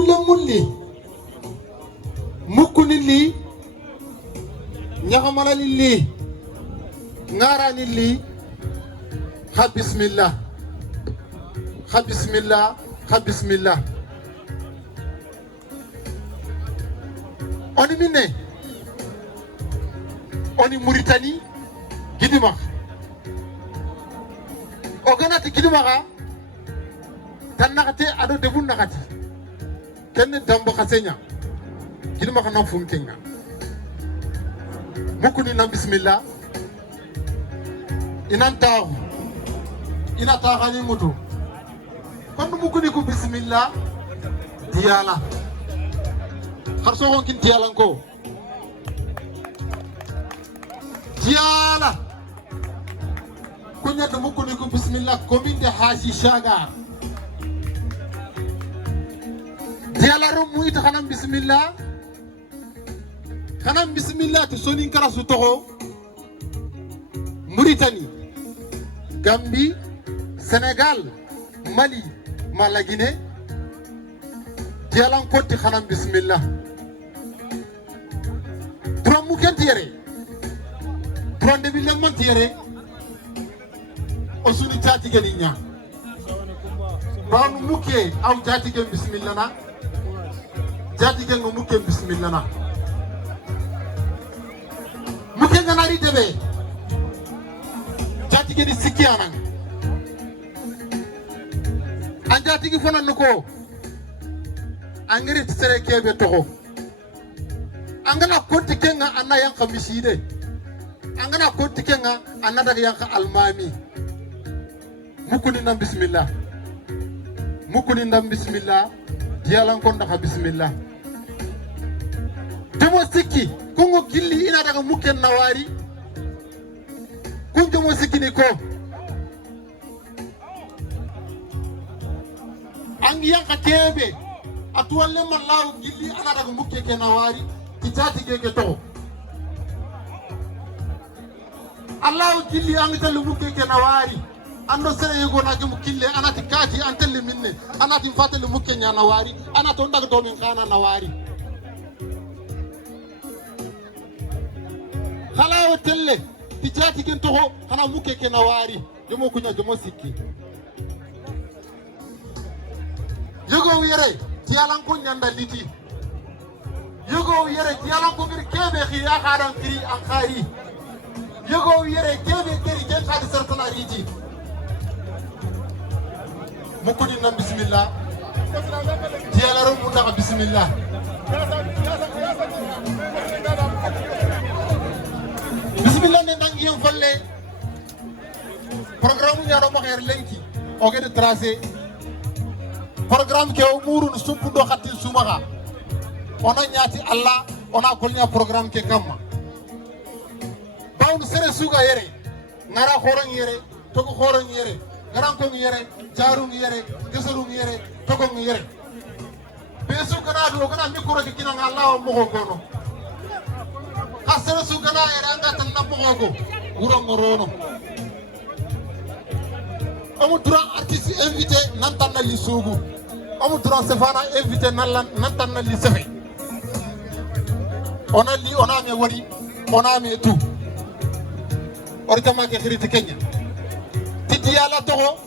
mulle mulli mukuni li nyaxamala li ngarani li ha bismillah ha bismillah ha bismillah oni minne oni Mauritanie gidima o ganati gidima ga tan nakate ado defun nakati kenne dambo khasenya gidima kana funkenga mukuni na bismillah inanta inata gani mutu kon mukuni ku bismillah diyala harso hon kin diyala ko diyala kunya da mukuni ku bismillah kominde haji shaga diyala ro mu ita kanam bismillah to sonin kara su toho Mauritanie Gambie Sénégal Mali mala Guinée dialan kotti khanam bismillah drum mu ken tiere drum de bilang man tiere o suni tati gani nya banu muke aw tati gen bismillah na tati gen mo muke bismillah na muke ganari debe tati gen sikiana anja tigi fana nuko angiri tsere kebe toho angana konti kenga anna yanka miside angana konti kenga anna daga yanka almami mukuni nam bismillah dialan kon daga bismillah demo sikki kongo gilli ina daga muken nawari kun demo sikki ni ko angi yanka kebe atuwalle mallahu gilli ana daga mukke ke nawari kitati ke to Allah gilli an talu mukke ke nawari ando sere yego na gemu kille anati kati antelle minne anati fatale mukke nya nawari anato ndaga do min kana nawari khala hotelle kitati ke to kana mukke ke nawari demo kunya demo sikki yego yere tialan ko nyanda liti yego yere tialan ko bir kebe khiya khadan kiri an khari yego yere kebe kiri ken khadi sartana riti mukuni nam bismillah tialaro munda bismillah bismillah ne dangi yon falle programme nyaro mo xer lenki o gede tracer programme ke umurun sumpundo khatin sumaga ona nyati Allah ona golnya programme ke kamma bawnu sere suga yere ngara khoron yere togo khoron yere ngaran ko yere jarum yere gesarum yere togo yere besu kana do kana mikoro ke kina Allah mo ko kono asere su kana yere anga tan na mo ko wuro ngorono amu dura artiste invité nan tan na li sugu amu dura sefana invité nan tan na li sefe ona li ona me wari ona me tout ortama ke khiriti Kenya titi yala toho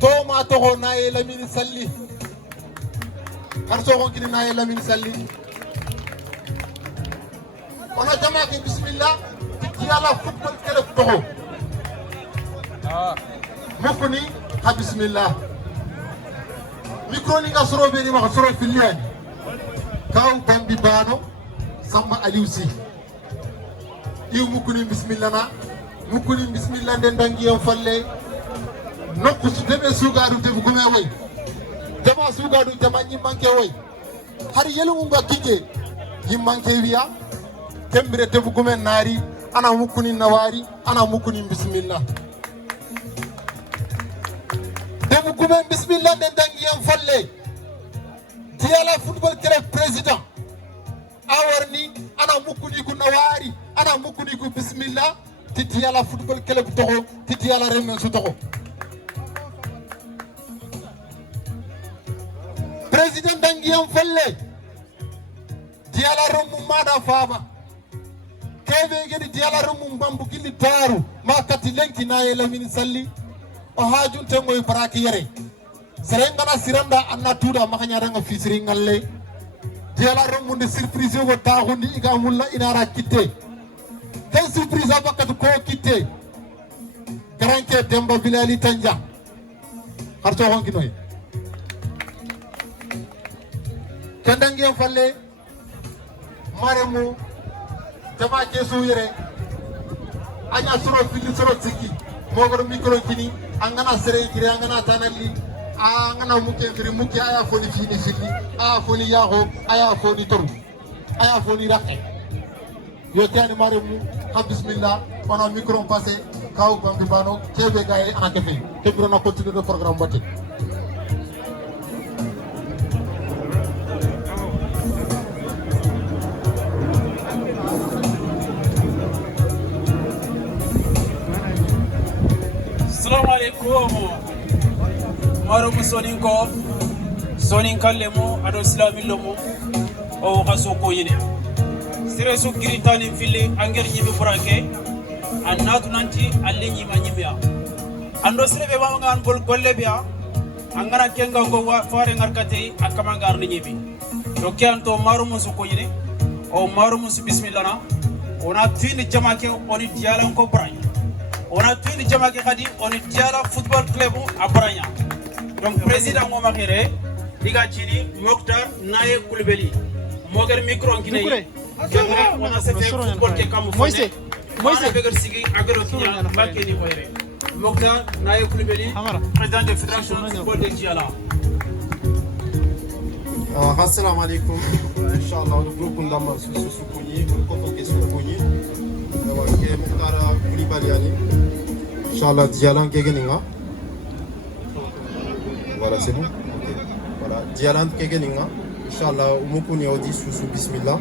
to ma toho na e lamine salli har so ko kini na e lamine salli ona jama ke bismillah titi yala football kere toho mokoni ha bismillah micro ni ga soro be ni ma soro filiani kaw bambi bano Samba Aliusi iw mukuni bismillah na mukuni bismillah den dangi en falle nokku su debe sugadu te gume way jama sugadu jama nyi manke way har yelu nga kije yi manke wiya kembire te gume nari ana mukuni nawari ana mukuni bismillah te gume bismillah den dangi en falle diala football club président awarni ana mukuni ku nawari ana mukuni ku bismillah titi yala football club toho titi yala remen su toho président dangiyam falle diyala rummu mada faba kebe gedi diyala rummu bambu gilli taru ma kati lenki naye lamini salli o hajunte moy baraki yere serengana siranda anna tuda makanya danga fisiri ngalle diyala rummu de surprise go taxundi iga mulla inara kitte ken surprise abakatu ko kitte garanke Demba Bilali Tanja harto honki noy kandangiyam falle maremu jama ke suyere anya suro fili suro siki mogoro mikro kini angana sere kiri angana tanalli angana mukke kiri mukke aya foni fini fili aya foni yaho aya foni toru aya foni rakke yo tani maremu ha bismillah wana micro passé kaw bambi bano kebe gaay ana kefe kebro na continuer le programme batte Assalamu alaikum. Maro musonin ko sonin kallemo ado islamillomo o kaso ko yine. Sire su kiritani fili anger nyimi franke annatu nanti alle nyima nyimya. Ando sire be ma ngan bol golle biya angara kenga go fare ngarkate akama ngar ni nyibi. Do kianto maro musu ko yine o maro musu bismillah na ona tini jamake oni dialan ko branya. On a tout le jama qui a dit on est Diala football club à Branya. Donc président mo makere diga chini Mokhtar Naye Koulibaly. Moger micro ngine. On a fait football qui comme Moïse. Moïse beger sigi agero tinya bakeni moyre. Mokhtar Naye Koulibaly président de fédération football de Diala. Assalamu alaikum. Inshallah le groupe ndama susukuni ko ke susukuni. Ke Mokhtar Koulibaly ani. Inch'Allah, Dialan Kegeninga. Voilà, c'est bon. Okay. Voilà, Dialan Kegeninga. Inch'Allah, Umukuni Audi sous Bismillah.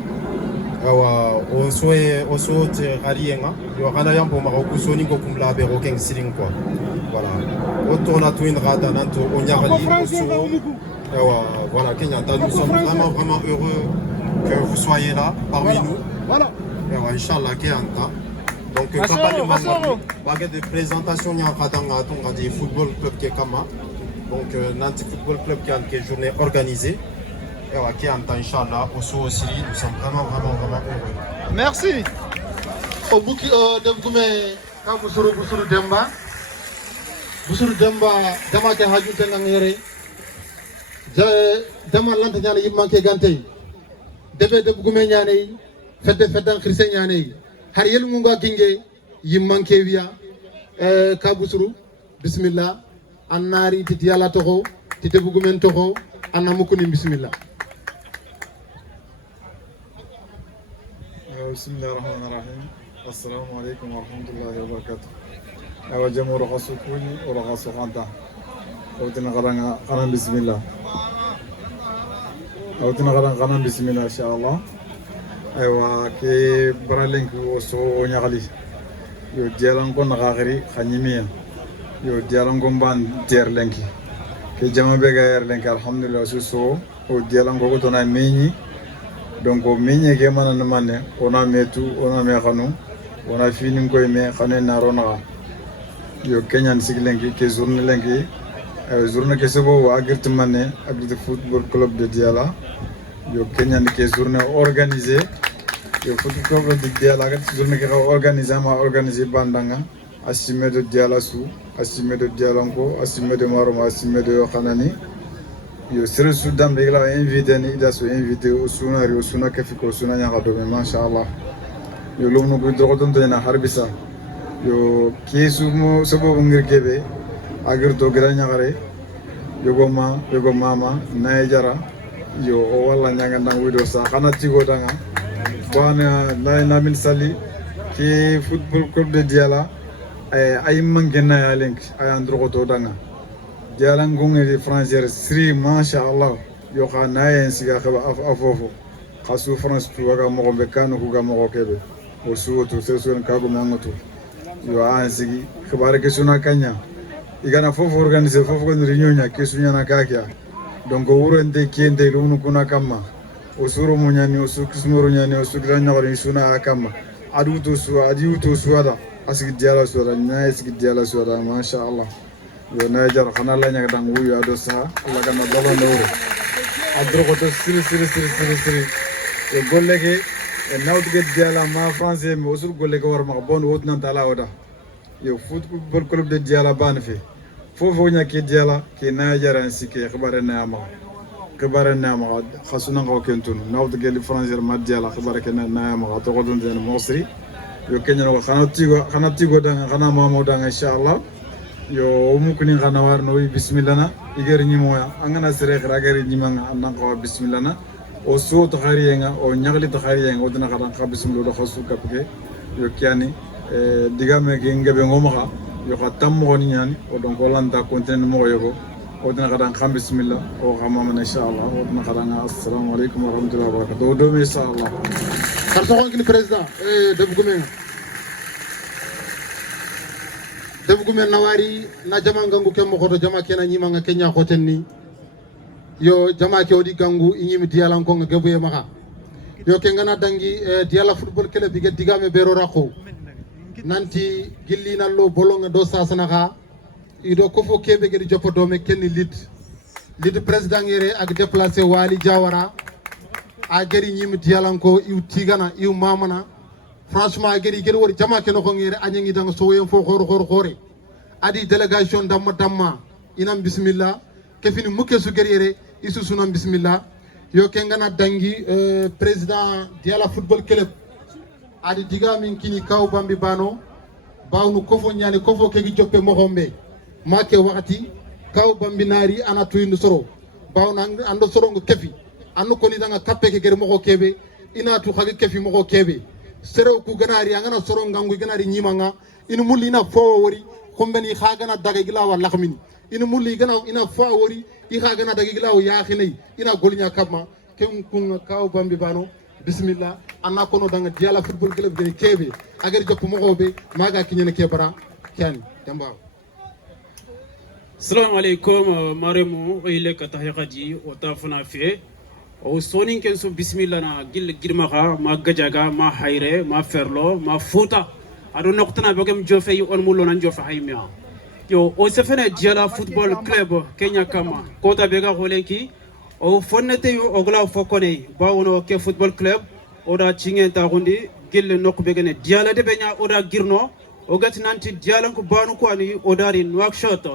On souhaite Ralienga. Il y aura un ayam pour Maroko Soni Gokumla Berokeng Siling quoi. Voilà. Autour de Twin Radananto, on y a rallié. Voilà, Kenya, nous sommes vraiment heureux que vous soyez là parmi nous. Voilà. Inch'Allah, Kéanta. Donc, campagne de présentation, il y a un football club qui est Kama. Donc, Nanti Football Club qui est une journée organisée. Et qui est en temps, Inch'Allah, au Sou aussi, nous sommes vraiment heureux. Merci. Au bout de Goumé, quand vous serez Demba, Dama qui a ajouté un ngere. Dama l'antenne, il manque Gantei. Debe de Goumé Yanei, fête en Christian Yanei. har yel munga ginge yimmanke wiya kabusuru bismillah annari titi yala toho tite bugumen toho anna mukuni bismillah bismillahir rahmanir rahim assalamu alaikum wa rahmatullahi wa barakatuh awa jamur khasukuni wa khasukhanta awtina qaranga qaran bismillah awtina qaran bismillah inshallah aywa ke braleng ko so nyagali yo dialan ko nagari khanyimiya yo dialan ko ban terlenki ke jama be ga yerlenki alhamdulillah so o dialan ko to na meñi donc o meñi ke manana manne ona metu ona me khanu ona fini ko me khane na rona yo kenyan siglenki ke journée lenki journée ke sebo agirti manne agirti football club de Diala yo kenyan ke journée organisée yo football club de Diala agirti journée ke organisé bandanga assumé de Diala sou assumé de Dialanko assumé de Marom assumé de Khanani yo sere Soudan be la invité ni ida so invité o suna kafiko suna nya gado ma sha Allah yo lomno ko dogodon to na harbisa yo kesu mo sabo ngir kebe agir to gira nyagare yogo mama naijara yo o wala nyanga ndang wido sa kana tigo danga bana na min sali ki football club de Diala ay mangena ya link ay andro to danga Diala ngongé français sri masha Allah yo khana yen siga khaba afofo khasu france tu waga mo be kanu ko ga mo kebe o suwoto sesuen kago mangoto yo ansigi khibare ke suna kanya igana fofu organiser fofu ko réunion nya ke sunya na kakya donc wurente kente lunu kuna kama osuru munyani osu kismuru nyani osu granya wari suna kama adu to su ada asigi diala su ada na asigi diala su ada masha Allah yo na jar khana la nya dang wuyu ado sa la kana dolo ndoro adro ko to siri e gollege e nawtuge diala ma français mi osu gollege war ma bon wot nan tala wada yo football club de diala ban fi fofo nya ke diala ke na jar an sike khibare na ma khasuna ko kentun nawtuge li français ma diala khibare ke na ma to ko don den mosri yo kenya no khana tigo danga khana mamo danga inshallah yo mukuni khana war no bismillah na igeri nyimoya angana sere khageri nyimanga annan ko bismillah na o so to khariyenga o nyagli to khariyenga o dina khadan kha bismillah do khasu kapke yo kiani digame ke ngebe ngoma yo khatam mo ni nyani o don ko landa konten mo yogo o dina khadan kha bismillah o khama inshallah o dina khadan assalamu alaikum wa rahmatullahi wa barakatuh do inshallah karto ngini president debugumen nawari na jama gangu ke mo khoto jama kena nyima nga kenya khoten ni yo jama ke odi gangu inyimi diala ko nga gabuye maka yo ke ngana dangi diala football club bi digame bero rako nanti gilli nallo bolonga do sasana ka ido ko fo kebe gedi joppo do me kenni lid president yere ak déplacer wali jawara a gari nyimi diala ko iw tigana iw mamana franchement gari wori jama ke no ko ngire anyangi dang so yen fo khore adi délégation damma inam bismillah kefini mukke su gari isu sunam bismillah yo ke ngana dangi président diala football club adi diga min kini kaw bambi bano bawnu kofo nyani kofo ke gi joppe mo hombe make wakati kaw bambi nari ana tuyindu soro bawna ando soro ngo kefi anno ko ni danga kappe ke gere mo ko kebe ina tu khagi kefi mo ko kebe sero ku ganari angana soro ngangu ganari nyimanga inu mulli ina fo wori kombeni khagana daga gila wa lakhmini inu mulli gana ina fo wori I khagana daga gila wa yakhinai ina golnya kama kem kun kaw bambi bano bismillah anna kono danga diala football club gani kebe agar jop mo gobe maga kinyene kebara kyani damba assalamu alaikum maremu ile ka tahiqaji o tafuna fi o sonin ken so bismillah na gil girmaha ma gajaga ma hayre ma ferlo ma futa ado noktana bogem jofe on mullo nan jofe haymia yo o sefene diala football club kenya kama kota bega holenki o fonnete yo ogla fokone bawno ke football club oda chingenta gundi gil nok begene diala de benya oda girno o gati nanti diala ko banu ko ani odari Nouakchott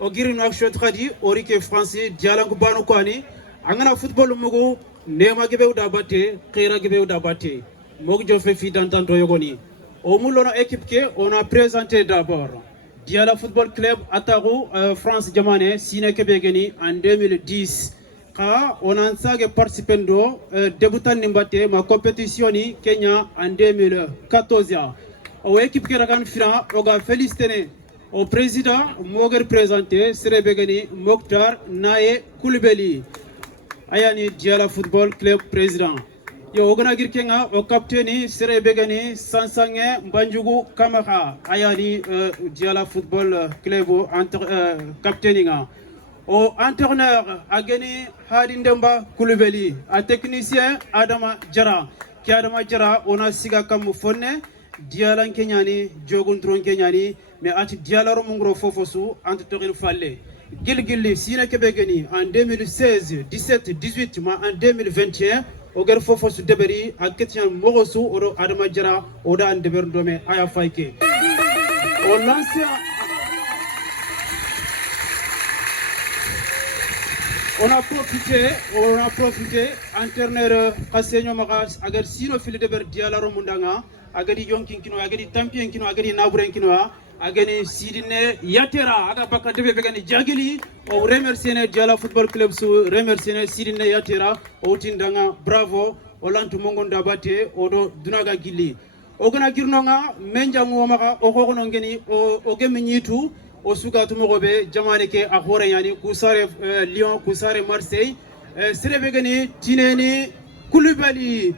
o giri Nouakchott khadi ori ke français diala ko banu ko ani angana football mugo nema gebe uda batte khira gebe uda batte mog jofe fi dantanto yogoni o mulono équipe ke on a présenté d'abord Diala Football Club Ataru France Jamane Sine Kebegeni en 2010 ka on a participando débutant nimbate ma compétition ni Kenya en 2014 o équipe ke ragan fira oga féliciter au président moger présenté Serebegeni Mokhtar Naye Koulibaly ayani Diala Football Club président yo ogana girkenga o capitaine Serebegani Sansange Mbanjugu Kamara ayani Diala Football Club capitaininga o entraîneur ageni Hadindemba Koulibaly a technicien Adama Jara ki Adama Jara ona siga kam fonne Diala kenyani jogun tron kenyani mais ati Diala romungro fofosu entre torin falle gilgilli Sine Kebegani en 2016 17 18 ma en 2021 oger fofo su deberi aketian mogosu oro Adama Jara oda an deber dome aya fayke o lancé on a profité entraîneur Kassenyo Magas agar sino fili deber Diala romundanga agadi yonkin kino agadi tampien kino agadi naburen kino agani sidine yatera aga baka debe begani jagili o remercier Diala Football Club su remercier sidine yatera o tindanga bravo o lantu mongonda bate o do dunaga gilli o gana girnonga menja ngomaka o hokono ngeni o gemi nyitu o sugatu mogobe jamane ke a hore yani kusare Lyon kusare Marseille serebe gani tineni Koulibaly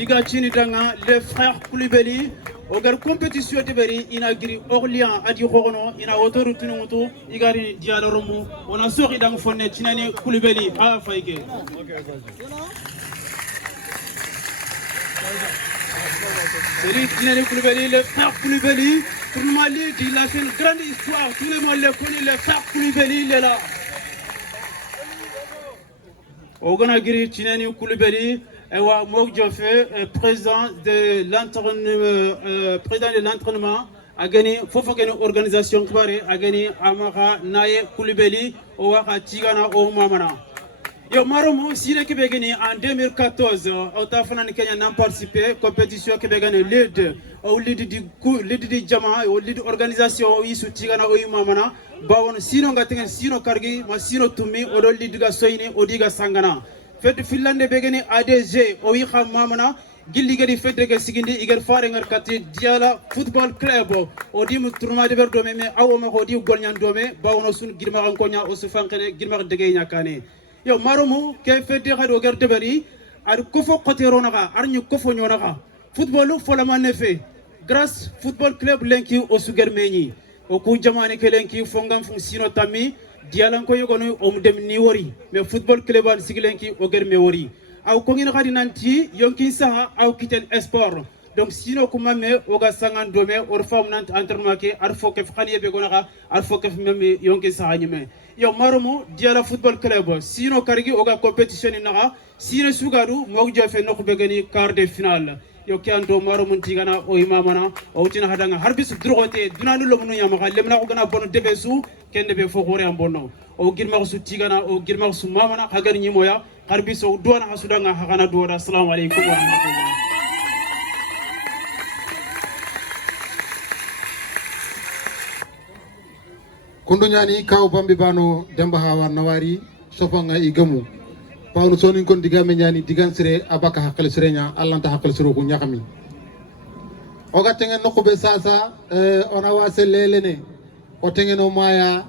iga chini danga les frères Koulibaly o gar compétition de beri ina giri orléans adi khono ina autoru tunumutu igari dialo romu ona sori dang fonne tinani kulubeli a fayke Seri Tinani Koulibaly, le frère Koulibaly, pour le Mali, il a fait une grande histoire, tout le monde le connaît, le frère Koulibaly, il est là. Oganagiri Tinani Koulibaly, Ewa Mokdjofe, président de l'entraînement, a gagné, faut gagner organisation Kbare, a gagné Amara Naye Koulibaly, Owa Tigana Omamana. Yo Maromo, si l'équipe a gagné en 2014, Otafana Kenya n'a participé, compétition qui a gagné lead, au lead du Jama, au lead organisation, oui, sous Tigana, oui, Mamana, Bawon, Sino Gatenga, Sino Kargi, Masino Tumi, au lead Gasoini, Odiga Sangana. Fait Finlande a gagné ADG, oui, Mamana, Gilligari Fedrega Sigindi, Iger Farengar Kati, Diala, Football Club, Odim Tourma de Verdome, Awama Hodi, Golnian Dome, Bawonosun, Gilmar Ankonia, Osufankane, Gilmar de Gainakane. Yo maromo ke fedde khado garde bari ar kofo qoteronaga ar ñu kofo ñonaga football fo la manefe grâce football club lenki o sugar meñi o ku jamane ke lenki fo ngam fu sino tammi dialan ko yogonu o mu dem ni wori mais football club an sigilenki o germe wori aw ko ngina khadi nanti yonki saha aw kiten sport donc sino ko mamme o ga sangan dome or fam nant entraînement ke ar fo ke khadi be gonaga ar fo ke meme yonki saha ñime yo maromo diala football club sino karigi oga competition naga sino sugaru mogjo fe no begani quart de finale yo kianto maromo tigana o imamana o tina hadanga harbis drogote dunanu lo munu yama lemna ko gana bono debesu kende be fo gore am bonno o girma su tigana o girma su mamana hagar nyimoya harbis o dona hasudanga hakana doda assalamu alaikum wa rahmatullah kunduñani kaw bambi bano demba hawa nawari sofanga igamu pawno sonin kon digame ñani digansire abaka hakkale sirenya allanta hakkale siro ko ñakami o gatengen nokube sasa ona wase lelene o tengeno maya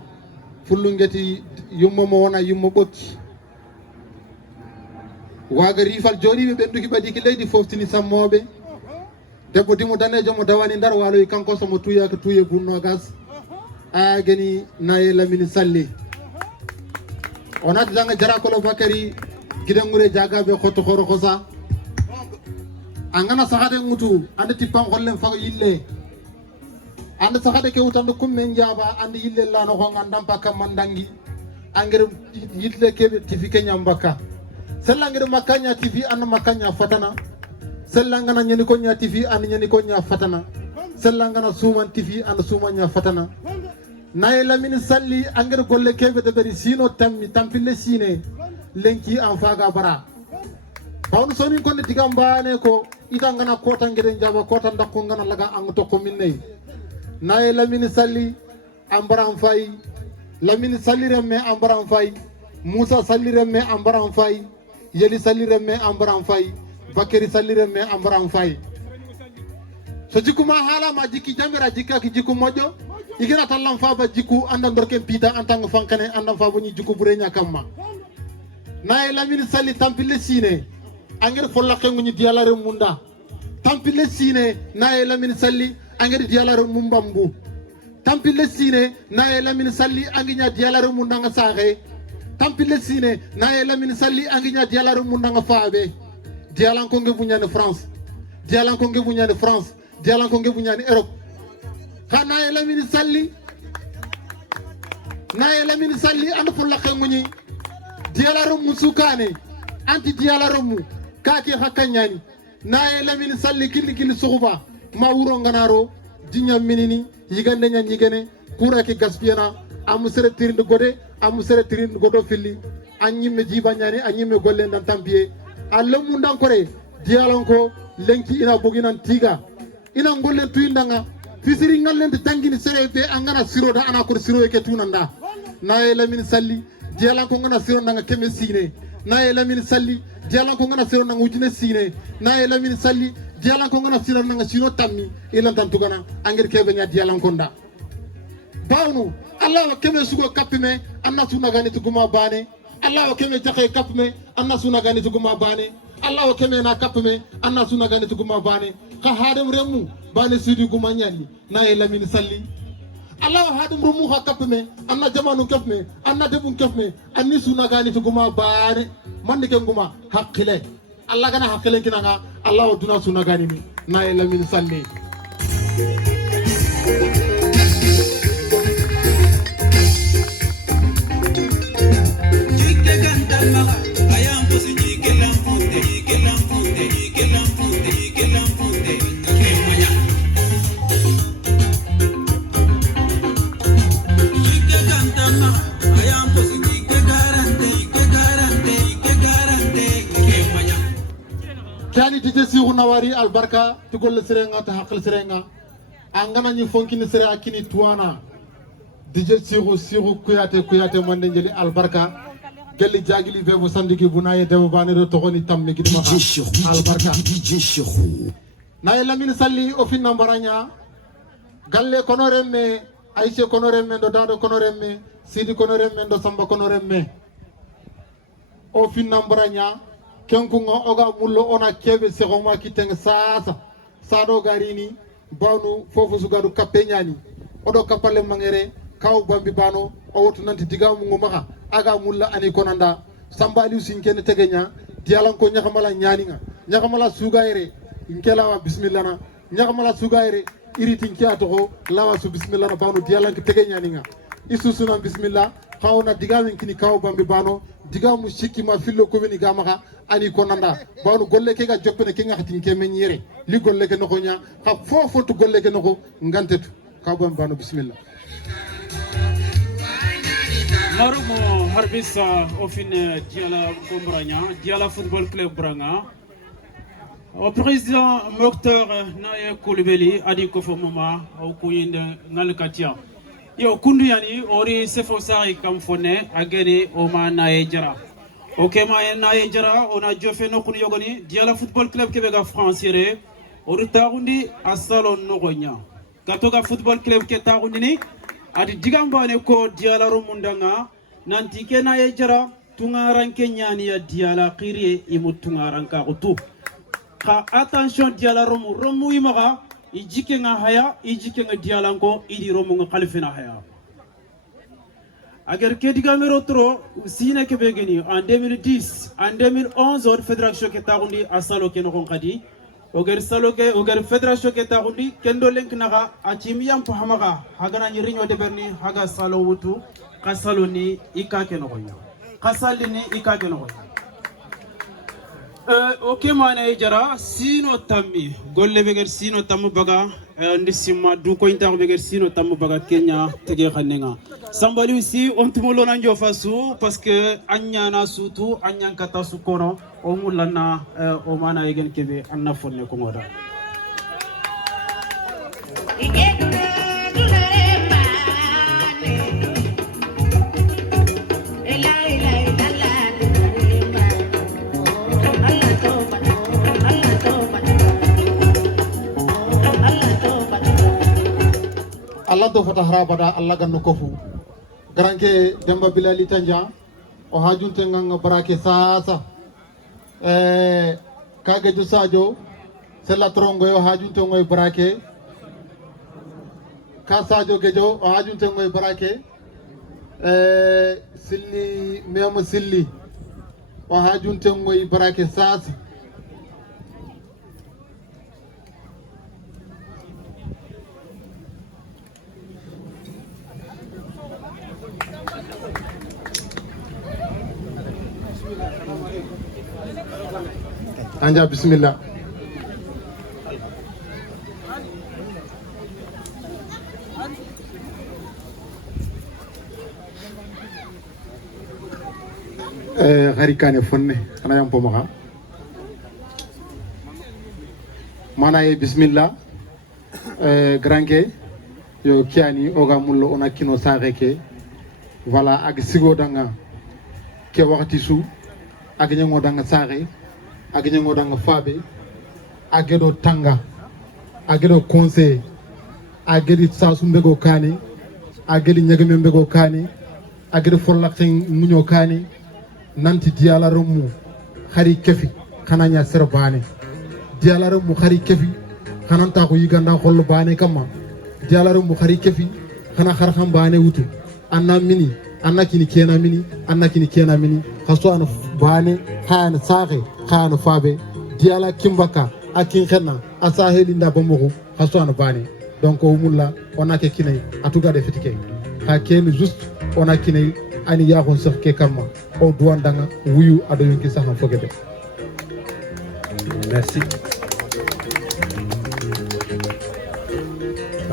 fullungeti yummo mo wona yummo bokki waga rifal jodiɓe ɓenduki ɓadiki leydi foftini sammoɓe debbo dimo danejo mo dawani ndar waloyi kanko somo tuyaka tuye bunnogas a gani naye lamini salli onati danga jarakolo bakari gidangure jagabe khoto khoro khosa angana sahade ngutu ande tippan gollen fa yille ande sahade ke utande kummen jaba ande yille la no ko ngandam pakka mandangi angere yille kebe tifike nyambaka sella ngere makanya tv an makanya fatana sella ngana nyani ko nya tv an nyani ko nya fatana sella ngana suman tv an sumanya fatana naye lamini salli angere golle kebe de beri sino tammi tampille sine lenki en faga bara pawno soni konde digambane ko itangana kota ngede jaba kota ndakko ngana laga ang tokko minne naye lamini salli ambaram fay lamini salli remme ambaram fay Musa salli remme ambaram fay yeli salli remme ambaram fay bakeri salli remme ambaram fay so jikuma hala ma jikki jamira jikka ki jikku mojo igina tallam fa ba jikku andan dorken pita antang fankane andan fa boni jikku burenya kamma naye lamini salli tampille sine angere folla kengu dialare munda tampille sine naye lamini salli angere dialare mumbambu tampille sine naye lamini salli anginya dialare munda nga saxe tampille sine naye lamini salli anginya dialare munda nga faabe dialan ko ngebunyane France dialan ko ngebunyane France dialan ko ngebunyane Europe naye lamini salli and folla kengu ni dialare musukane anti dialare mu kaki hakanyani naye lamini salli kili suhuba ma wuro nganaro dinya minini yigande nya nyigene kura ki gaspiana amu sere tirinde gode amu sere tirinde godo filli anyimme jiba nyani anyimme golle ndan tampiye allamu ndankore dialonko lenki ina boginan tiga ina golle tuyindanga fisiri ngallente tangini sere be angana siroda ana ko siro ke tunanda naye lamini salli dialonko ngana siro nanga keme sine naye lamini salli dialan ko ngana sero nanga ujine sine naye lamini salli dialan ko ngana sero nanga sino tammi ilan tan tugana angir kebe nya dialan ko nda bawnu allah wa keme sugo kapime anna suna gani tuguma bane allah wa keme jaxe kapime anna suna gani tuguma bane allah wa keme na kapime anna suna gani tuguma bane ka hadem remu bane sidi gumanyali na elamin salli Allah hadum rumu hakapme anna jamanu kafme anna debun kafme anni suna gani to guma bare mande ke guma haqqile Allah gana haqqile kinanga Allah duna suna gani ni na elamin salli jike gantal maga ayam posi jike lampunde jike lampunde jike lampunde jike lampunde kemanya jike gantal maga ayam posi jike garante kemanya kani tije siru nawari albarka to gol serenga ta haqqil serenga angana ni fonkini sere akini tuana dije siru kuyate mande jeli albarka gelli jagili be mo sandiki bunaye debo banero to goni tammi gidma albarka na elamin salli o finna mbaranya galle konoremme aisha konoremme do dado konoremme sidi konoremme do samba konoremme o finna mbaranya kenkunga oga mullo ona kebe segoma kiteng sasa sado garini bawnu fofu sugadu kapenyani odo kapale mangere kaw bambi bano o wotu nanti digamu ngumaka aga mulla ani konanda sambali sinkene tegenya dialan ko nyakamala nyaninga nyakamala sugaire inkela wa bismillah na nyakamala sugaire iriti nkiato ko lawa su bismillah na bano dialan ke tegenya ninga isusuna bismillah khawna digamen kini kaw bambi bano digamu shikki ma fillo ko weni gamaka ani konanda bawnu golle ke ga joppene ke ngati ke menyere li golle ke noko nya ha fofo to golle ke noko ngantetu kaw bambi bano bismillah Marumo harbisa ofin Diala Gombranya, Diala Football Club Branga. Au président Mokhtar Naye Koulibaly adi ko fo mama au kuyinde nalkatia. Yo kundu yani ori sefo sari kam fone agene o ma Naye Jara. Ok ma Naye Jara on a jofe no kun yogoni Diala Football Club Kebega français ori tagundi asalo no gonya. Katoga Football Club ke tagundi ni adi digambane ko Diala romundanga nanti ke Naye Jara tungaran kenyani ya Diala qiri imu tungaran ka utu ka attention Diala romu imaga ijike nga haya ijike nga Diala ngo idi romu nga khalifina haya agar ke digamero tro sine ke begeni en 2010 en 2011 or fédération ke tagundi asalo ke no khadi ogar saloke ogar fédération ke tagundi kendo lenk naga achimiyam po hamaga hagana ni réunion de berni haga salo wutu kasaloni ikake no gonya kasalini ikake no gonya ok Naye Jara sino tammi golle beger sino tammu baga ndisima du ko inta beger sino tammu baga Kenya tege khanenga sambali aussi on tumolo na njo fasu parce que anya na sutu anya kata su kono o mulana o mana yegen kebe anna fonne ko ngoda Allah do fata harabada Allah ganno kofu garanke Demba Bilali Tanja o hajunte nganga barake sasa kage du Sadio sella trongo yo hajunte ngoy barake ka Sadio gejo o hajunte ngoy barake silli memo silli o hajunte ngoy barake sasa anja bismillah harikane fonne ana yam pomaka mana e bismillah granke yo kiani oga mullo ona kino saxe ke voilà ag sigo danga ke wakati su ag nyango danga saxe ag nyango danga fabe agedo tanga agedo conseil agedi sasu mbego kani agedi nyagame mbego kani agedi forlaxen muño kani nanti Diala romu khari kefi kananya serbane Diala romu khari kefi xanan ta ko yiganda xollu bane kama dialaru mu khari kefi xana xar xam bane wutu anna mini anna kini kena mini anna kini kena mini khaso an bane han saxe khan fabe diala kimbaka akin xenna asaheli nda bamugo khaso an bane donc o mulla ona ke kinay atuga de fitike ha ken juste ona kinay ani yaxon sax ke kama o duwandanga wuyu ado yonki sax na fogede. Merci.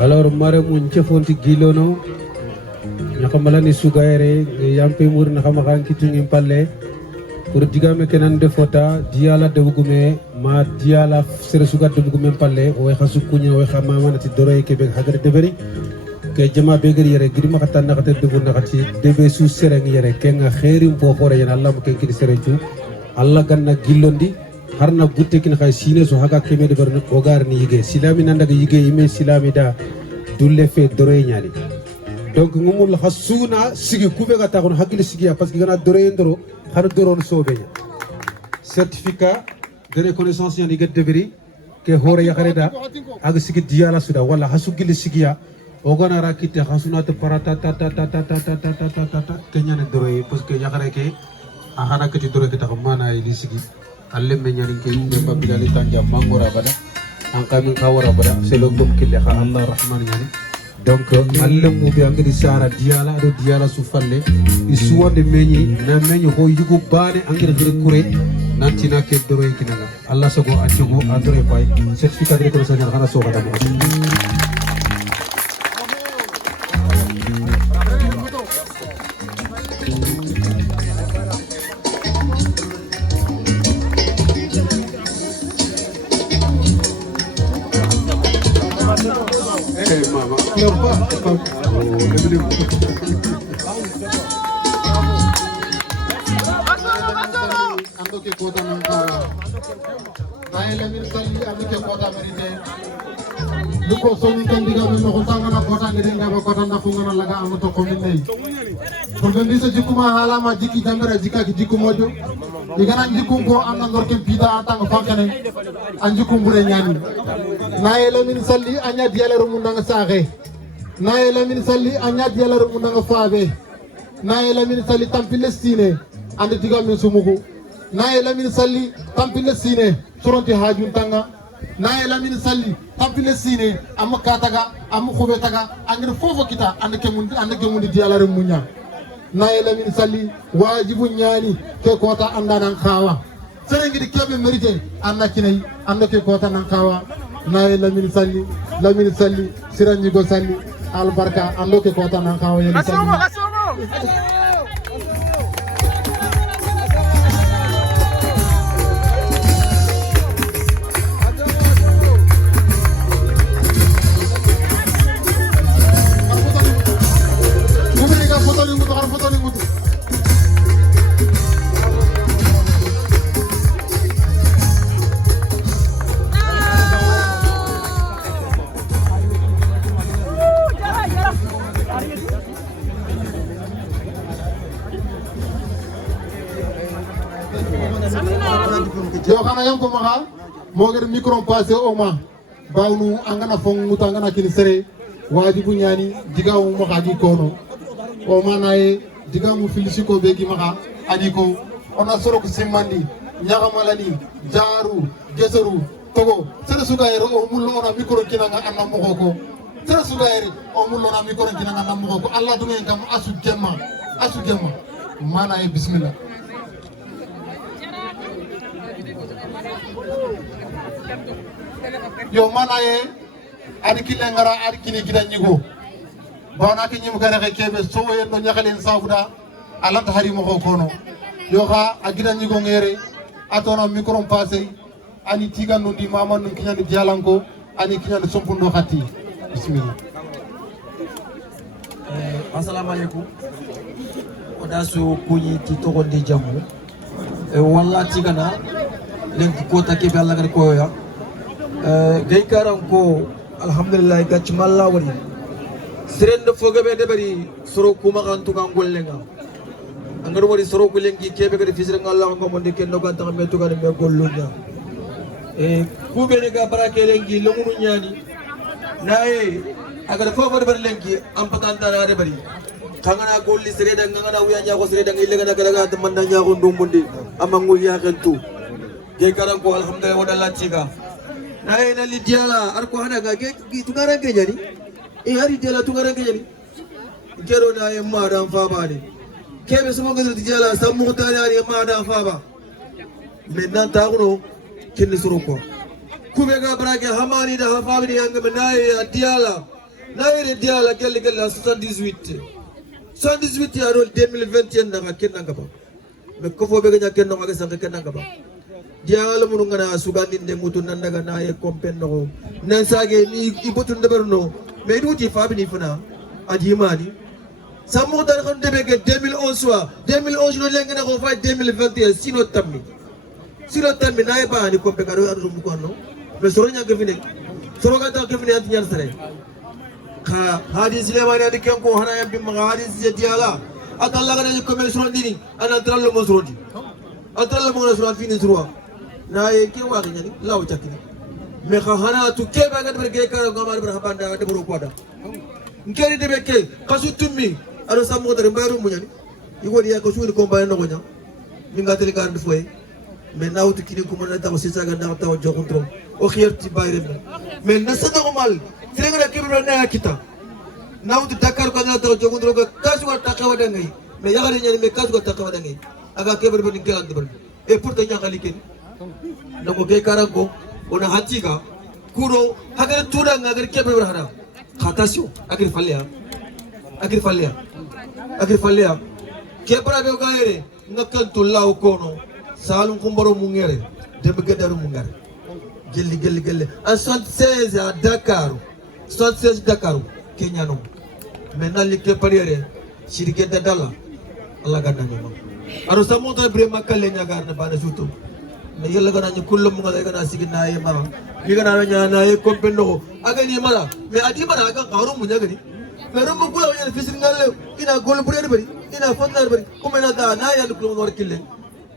Alors mare mun cefonti gilono nakamalani sugaire yampe mur nakamakan kitungi palle pour digame kenan de fota diala de bugume ma diala sere suga de bugume palle o khasu kunya o khama manati doroy kebe hagre de beri ke jama beger yere girma khatan nakate de bunna khati debe su sere yere kenga khairim po khore yan allah mo ken kidi sere tu allah ganna gilondi harna butte kin khay sine so haga keme de berne ogar ni yige silami nanda ga yige ime silami da dulle fe doroy nyali donc ngumul khasuna sigi kube ga taxon hakile sigi ya parce que gana doroy ndoro har doron sobe certificat de reconnaissance yani get deveri ke hore ya khareda ag sigi diala suda wala hasugile sigi ya ogana rakite khasuna te parata ta ta ta ta ta ta ta ta ta ta kenya ne doroy parce que ya khare ke ahana ke doroy ke taxon mana ili sigi alle me nyani ke yimbe babilali tanja mangora bada an kamin kawara bada selo dum kille kha allah rahman yani donc alle mu bi angadi sara diala do diala su falle isuwande meñi na meñi ho yugo bane angadi gere kure nanti na ke doro kinanga allah sago accugo adore pay certificat de reconnaissance khana so gada mo mama ando ke kota nanga nae lamir sali ando ke kota merite duko soni kan diga men ko tanga na kota ngede ngaba kota na kunga laga amo to ko minne pour bendi sa jikuma halama jiki jambere jika ki jikumojo digana jikum ko anda ngorke bida atanga fakane anjukum bure nyani nae lamir sali anya dialaru munanga saxe nae lamir sali anya dialaru munanga faabe nae lamir sali tampile sine ande diga men sumugo nae lamine salli tampile sine soronti hajun tanga nae lamine salli tampile sine amma kataga amma khubetaga angir fofo kita ande kemundi dialare munya nae lamine salli wajibu nyani ke kota anda nan khawa serengidi kebe merite anna kinai anda ke kota nan khawa nae lamine salli siranyi go salli al barka ando ke kota nan khawa yeli salli yo xana yam ko maxa mo gër micro passé au ma bawnu angana fong muta angana kini sere wajibu nyani diga mu maxa gi kono o manaye diga mu filisiko be gi maxa ani ko ona soro ko simmandi nyaga malani jaru geseru togo sere sugayro o mullo ona micro kinanga anna mo ko sere sugayri o mullo ona micro kinanga anna mo ko Allah du ngeen kam asu gemma manaye bismillah yo manaye adi kile ngara adi kini gidan nyigo bona ke nyim kare kebe so yen no nyakalen sawda alanta hari mo ko kono yo ha agidan nyigo ngere atona micro passé ani tiga no di mama no kinyande jalanko ani kinyande sompundo khati bismillah assalamu alaikum odasu kunyi ti to de jamu walla tigana len ko ta kebe Allah gar ko ya gay karam ko alhamdulillah gacci malla woni siren do fogabe de bari soro kuma kan to kan gollenga angar wori soro ko lengi kebe ga fisir ngalla ko mo de ken no kan ta me to ga me gollunya kube ne ga barake lengi longunu nyani nae agar fofo ber lengi am patanta na bari kangana golli sereda ngana wiya nya ko sereda ngi lega daga da manda nya ko ndumundi amangu ya kentu ge karam ko alhamdulillah wadalla chiga nae na lidiala ar ko hada ga ge tungara ge jani hari diala tungara ge jani kero nae madam faba ni kebe sumo ge lidiala samu tani ari madam faba maintenant taguno kinni suru ko kube ga barake hamani da faba ni anga nae diala nae diala gelle 78 ya rol 2021 daga kenna ngaba be ko fo be ga kenno ga sanka kenna ngaba diala munu ngana sugandi de mutu nan daga na e kompenno nan sage ni ibotu ndeberno me duti fabi ni funa adimani samu dar kan de be 2011 no lenga na ko fa 2021 sino tammi na e ba ni kompe ga do adu ko no be soro nya ga fini soro ga ta ga fini at nyar sare ka hadis lemani adi kenko hana yam bim hadis diala atalla ga ni ko me soro dini ana trallo mo soro di atalla mo soro fini soro na e ke wa gani law takini me ka hana tu ke ba ga berge ka ga mar ber habanda de buru kwada ngeri de beke kasu tummi ado samu dare mbaru mu nyani igodi ya ko suuli ko mbaye no nya mi ngateli garde foye me nawtu kini ko mona taw sisa ga naw taw jokontro o khierti bayre me na sada ko mal trenga na kibra na kita nawtu dakar ko na taw jokontro ko kasu ko takawa dangai me yagari nyani me kasu ko takawa dangai aga keber ben ngelan de e pourtant nya khaliken nako ge karango ona hatiga kuro hagar tura ngagar keber hara khatasio agir fallia kebra be gaere ngakal tullaw kono salum kumbaro mungere dembe gedaru mungare gelli en 76 à Dakar 76 Dakar Kenya no maintenant li ke pariere shirike dala Allah ganna no aro samuta bre makalle nyagar na bana sutu ne yalla gana ni kullu mu ngada gana sigina ye mara mi gana nya na ye kompendo aga ni mara me adi mara aga qaru mu nyagani me rum ko la fisin ngalle ina gol bure bari ina fadlar bari kuma na da na ya luklu ngor kille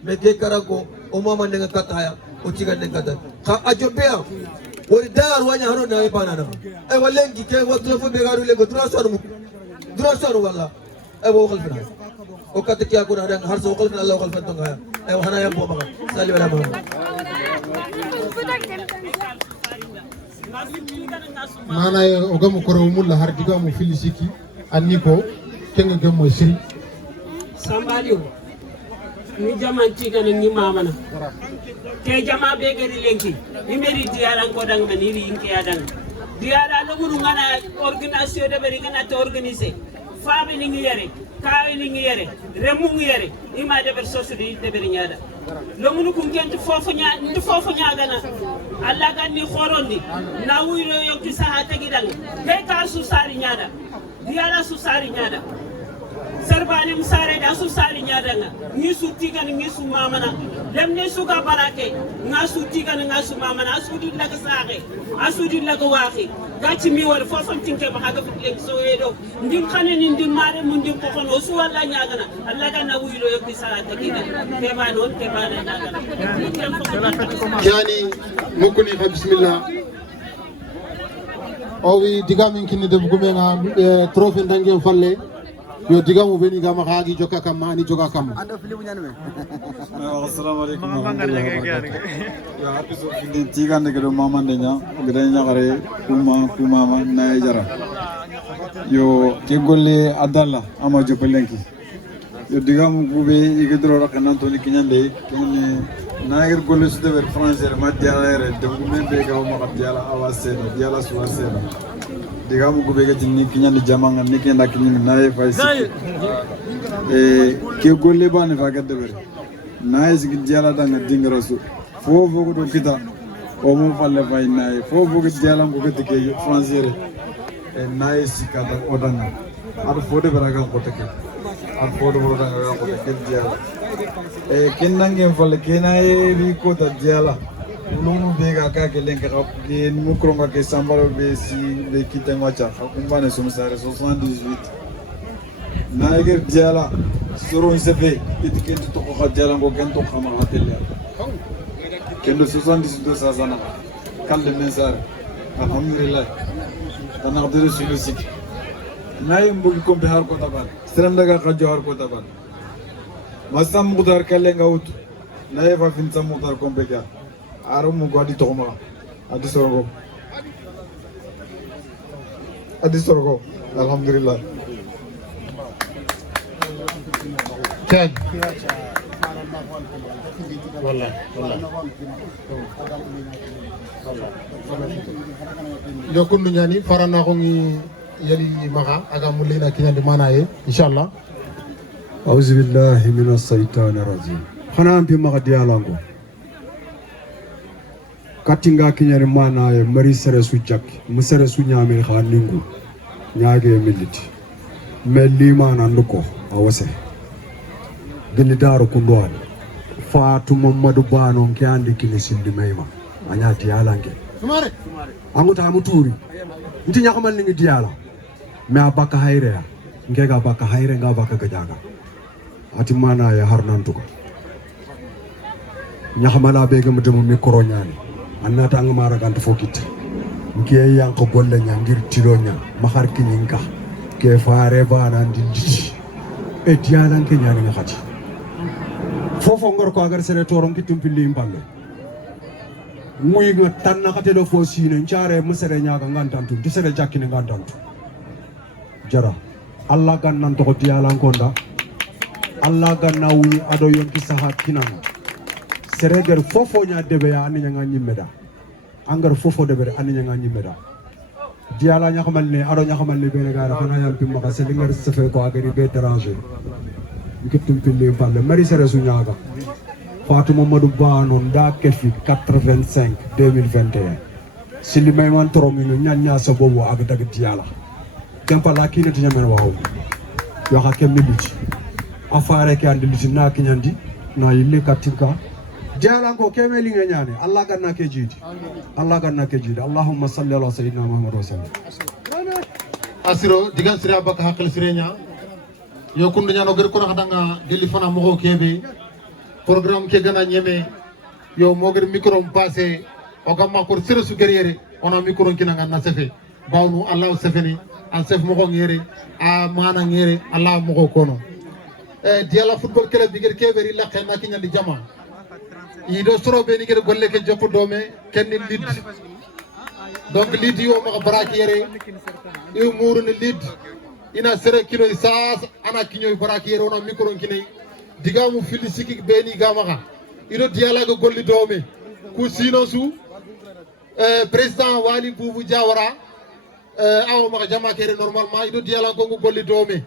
me ge karago o mama ne kataya o ciga ne kata ka ajobea wori dar wanya haro na e bana na e walengi ke wotro fo be garu le go dura sonu walla e bo khal fina o kat kiya ko na har so khal fina Allah khal fina ngaya e hana ya bo maka sali wala mo mana o gamu koro mulla har diga mu filisiki anni ko kenga gammo siri Sambalio ni jaman tiga ni mamana ke jama be gari lenki ni meri diaran ko dang maniri inke adang diara luguru ngana organisation de beri ngana to organiser fabi ni ngiyere kawi ni ngiyere remu ngiyere ima de ber sosu de beri nyada lomunu ku ngent fofu nyagana alla ganni khorondi na wuyro yokki saha tagidang be ka su sari nyada diara su sari nyada Serbani musare da su sali nyadanga ni su tiga ni su mamana dem ne su ga barake nga su tiga ni nga su mamana su di laga saare asu di laga waxi gachi mi wal fofam tinke ba ga fit lek so edo ndim xane ni ndim mare mu ndim ko xono su wala nyagana alla ga na wuylo yokki sala takina te ba non te ba na nyagana yani mukuni fa bismillah o wi digamin kinni de bugumenga trophée ndangem falle yo digamu beni gama xagi joka kam mani joka kam assalamu alaikum ya hapiso findin tigande gedo mamande nya gede nya gare kuma na jara yo ke golle adalla ama jopelenki yo digamu gube igedro rakanan to likinyande kene na ger golle su dever français ma diala de gumen be gaw ma diala awasena diala suwasena digamu gube ge tinni kinyande jamanga nikenda kinni nae faisi ke golle bane fa gadde ber nae sigi diala danga dingarasu fofo ko do kita o mo falle fay nae fofo ko diala ko gadde ke français nae sikata odanga ar fode beraga ko teke ar fode beraga ko teke diala kenange falle kenae bi ko ta diala lolu bega ka ke lenka ka ke mu kronga ke sambaro be si be kitengwa cha kumbane sumsare 78 naiger diala soro sefe etiket to ko diala ngo gento khama hatelle kendo 78 sasana kalle men sar alhamdulillah tanak dere sulu sik nay mbugi kombe har ko tabal serem daga khajo har ko tabal masam mudar kalle ngawut nay fa fin sam mudar kombe ga aro mu gadi tokoma adi sorgo alhamdulillah Ten. Wallah. Yokundu nyani farana ko ngi yali maga aga mulina kinande manaye inshallah. أعوذ بالله من الشيطان الرجيم خنام في مغديالانغو كاتينغا كينيري ماناي مري سرسو جاك مسرسو نيامي خانينغو نياغي مليتي ملي مانا نوكو awase gindi daru kundwal Fatu Mamadou Bano nkiandi kini sindi meima anyati yalange Sumare amuta amuturi nti nyakamal ningi diala me abaka haire ya ngega baka haire nga baka gajaga ati mana ya harnantuka nyakamala bege mudemu mikro nyani annata ngmara gantu fokit nkiye yanko golle nyangir tilonya mahar kinyinka ke fare bana ndindi e diala nke nyani ngati fofo ngor ko agar sere toron kitum pilli mballe muy nga tan nakate do fo sine nchare musere nyaga ngantantu disere jakine ngantantu jara Allah gan nan to diala ngonda Allah gan nawi ado yonki saha kinanga sere ger fofo nya debe ya aninya nganyi meda angar fofo debe aninya nganyi meda diala nya xamal ne ado nya xamal ne be gara xana yam pim maka sel ngar sefe ko agari be déranger ngitum pilli mballe mari sere su nyaga Fatou Mamadou Bano nda kefi 85 2021 sili may man toromi no nyanya sa bobo ag dag diala tempa la kine tinya men waw yo ha kem militi afare ke andi liti na kinyandi na yille katika diala ko kemeli nganyane Allah ganna ke jidi Allahumma salli ala sayyidina Muhammad wa sallam asiro digan sira baka hakal sirenya yo kundu nyano ger ko hadanga deli fana mo kebe programme ke gana nyeme yo moger micro passé o gamma ko sere su guerriere ona micro kinanga na sefe bawnu Allah sefeni an sef mo ko ngere a mana ngere Allah mo ko kono diala football club bi ger keberi la xena ki ñandi jama yi do soro be ni ger golle ke jokko dome ken ni lid donc lid yo mo baraki yere yo muru ni lid ina sere kilo sas ana kinyo baraki yere ona micro kinay digamu fili siki beni gamaga ido diala go golli dome ku sino su président Wali Boubou Diawara aw ma jama kere normalement ido diala go golli dome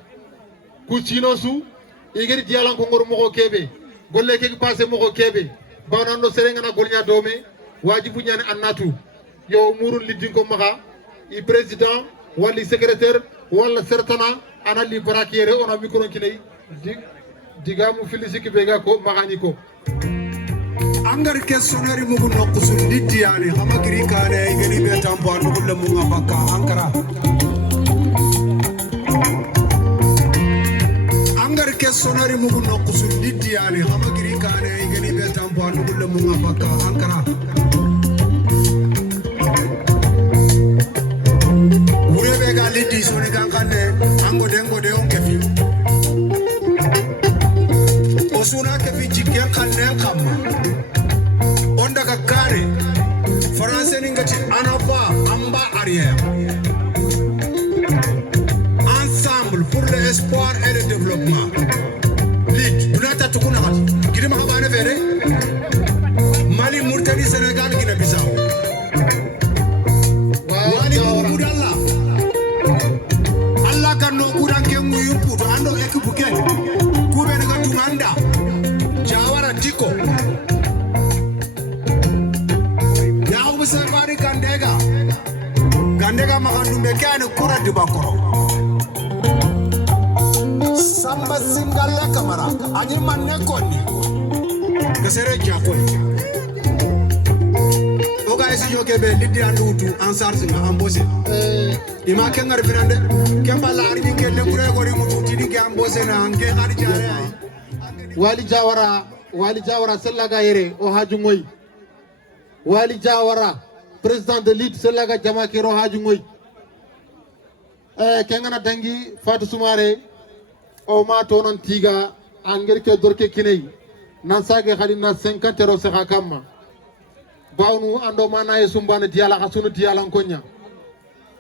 ku sino su igeri diala go ngor moko kebe golle ke passé moko kebe banando serenga na golnya dome wajibu nyane annatu yo murun lidin ko maga i président wali secrétaire wala certana ana li barakiere ona micro kinay digamu filisiki bega ko magani ko angar questionnaire mugu nokku sun ditiyani hamakiri kane geni be tampo anu bulle munga bakka ankara angar questionnaire mugu nokku sun ditiyani hamakiri kane geni be tampo anu bulle munga bakka ankara wure be ga lidi soni kankane angode onke fi osuna ke fi jikken kannen kamma on daga kare français ni ngati anava amba arrière ensemble pour l'espoir et le développement lit dunata tukuna hat gidima habane fere Mali Mauritanie Sénégal Guinée Bissau wali mudalla Allah kanno kudan ke nguyu puto ando ekipu ke kube daga tunanda Jawara Diko Yaw Musafari Kandega mahandumbe kane kura dibakoro Samba Singala Kamara Ani manne konni Kasere Jakoi Oga esi joke be lidi andutu ansarsi nga ambose Ima kengar finande Kemba lari ni kelle kure kore mutu tidi ke ambose na anke kari jare ay Wali Jawara Sellaga yere o haju ngoy Wali Jawara président de l'ID Selaga Jama Kiro Haji Ngoy kengana dangi Fatou Soumaré o ma tonon tiga angel ke dorke kinei nan sage khalina 50 euros saka kamma bawnu ando mana e sumbana diala khasunu diala konya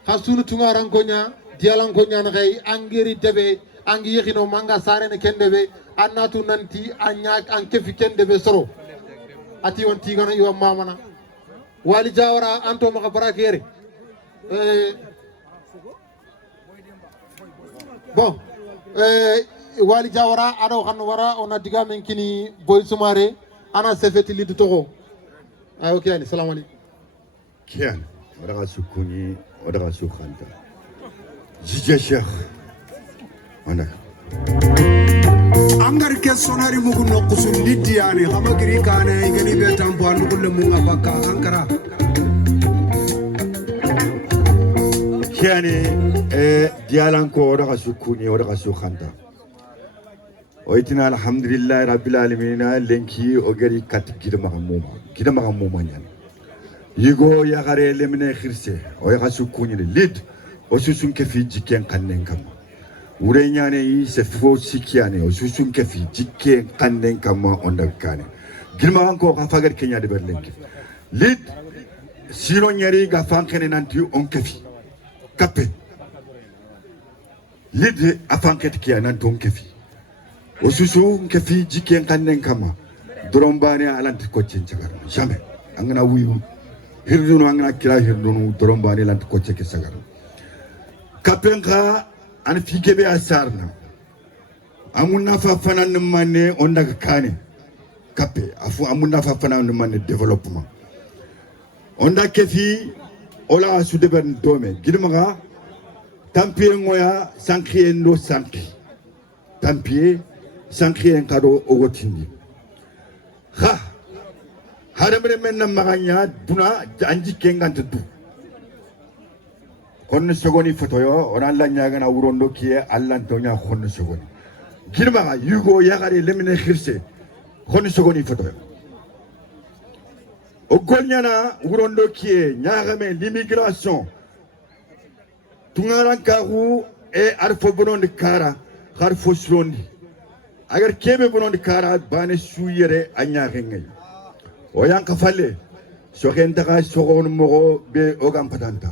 khasunu tungaran konya diala konya na kay angeri debe angi yekino manga sare ne kendebe annatu nanti anyak an kefi kendebe soro ati on tiga na yo mamana Wali Jawara anto maka barakere bon Wali Jawara ado kan wara ona diga men kini Boy Soumaré ana sefeti lidu togo okay ani salam alaykum kian wadaga sukuni wadaga sukhanta jije sheikh ona angar ke sonari mugu nokusu lidiane hamagiri kane igani betambo anugulle munga baka ankara kiani dialanko wadaga sukuni wadaga sukhanta oitina alhamdulillah rabbil alamin lenki ogari kat gidama muma nyan yigo yagare lemne khirse o yaga sukuni lid o susun ke fi jiken kannen kam urenyane yi se fo sikiane o susun ke fi jiken kannen kam onda kane gilma ko ka fagar kenya de berlenki lid sino nyari ga fankene nanti on kefi kape lid afanket kiya nanti on kefi o susu kefi jiken kannen kama dorombane alanti ko cincagar jamais angana wuyu hirduno angana kira hirduno dorombane alanti ko ceke sagar kapenka an fikebe asarna amunna fa fanan manne onda kane kape afu amunna fa fanan manne développement onda kefi ola su deben dome gidmaga tampie ngoya sankriendo sanki tampie sankien kado ogotindi ha haramre menna maganya duna anji kengante du konno sogoni fotoyo onalla nyaga na urondo kiye allantonya konno sogoni girmaga yugo yagare lemine khirse konno sogoni fotoyo ogolnyana urondo kiye nyaga me l'immigration tungaran karu e arfo bonon kara harfo slondi agar kebe bonon kara bane suyere anya ngey o yanka falle so khenta ka sogon mogo be ogam patanta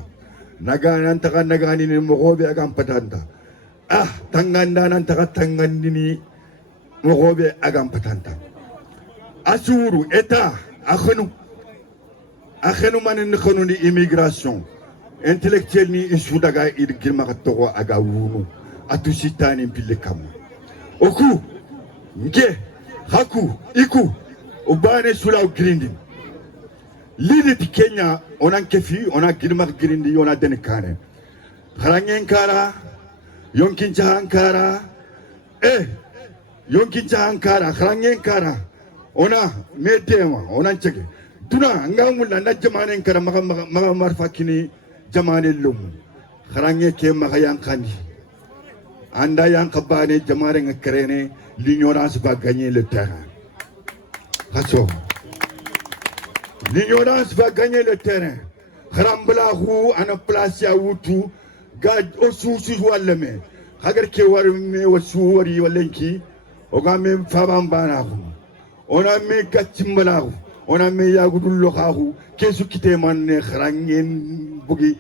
naga nan taka nagani ni mogo be agam patanta tanganda nan taka tangandi ni mogo be agam patanta asuru eta akhenu manen khonu ni immigration intellectuel ni isu daga id girma to aga wunu atusitani pile kam oku nge haku iku ubane sula grindin lidit Kenya onan kefi ona girma grindi ona den kane kharangen kara yonkin jahankara yonkin jahankara kharangen kara ona medema onan chege duna ngamulla na jamanen kara maga marfakini jamane lum kharange ke maga yankani anda yang kabane jamare ngakrene l'ignorance va gagner le terrain. L'ignorance va gagner le terrain. Ramblahu ana place ya wutu gad osusu walame. Hagar ke warme wasuwari walenki ogame fabambana hu. Ona me gatimbalahu. Ona me yagudullo khahu kesu kite manne kharangen bugi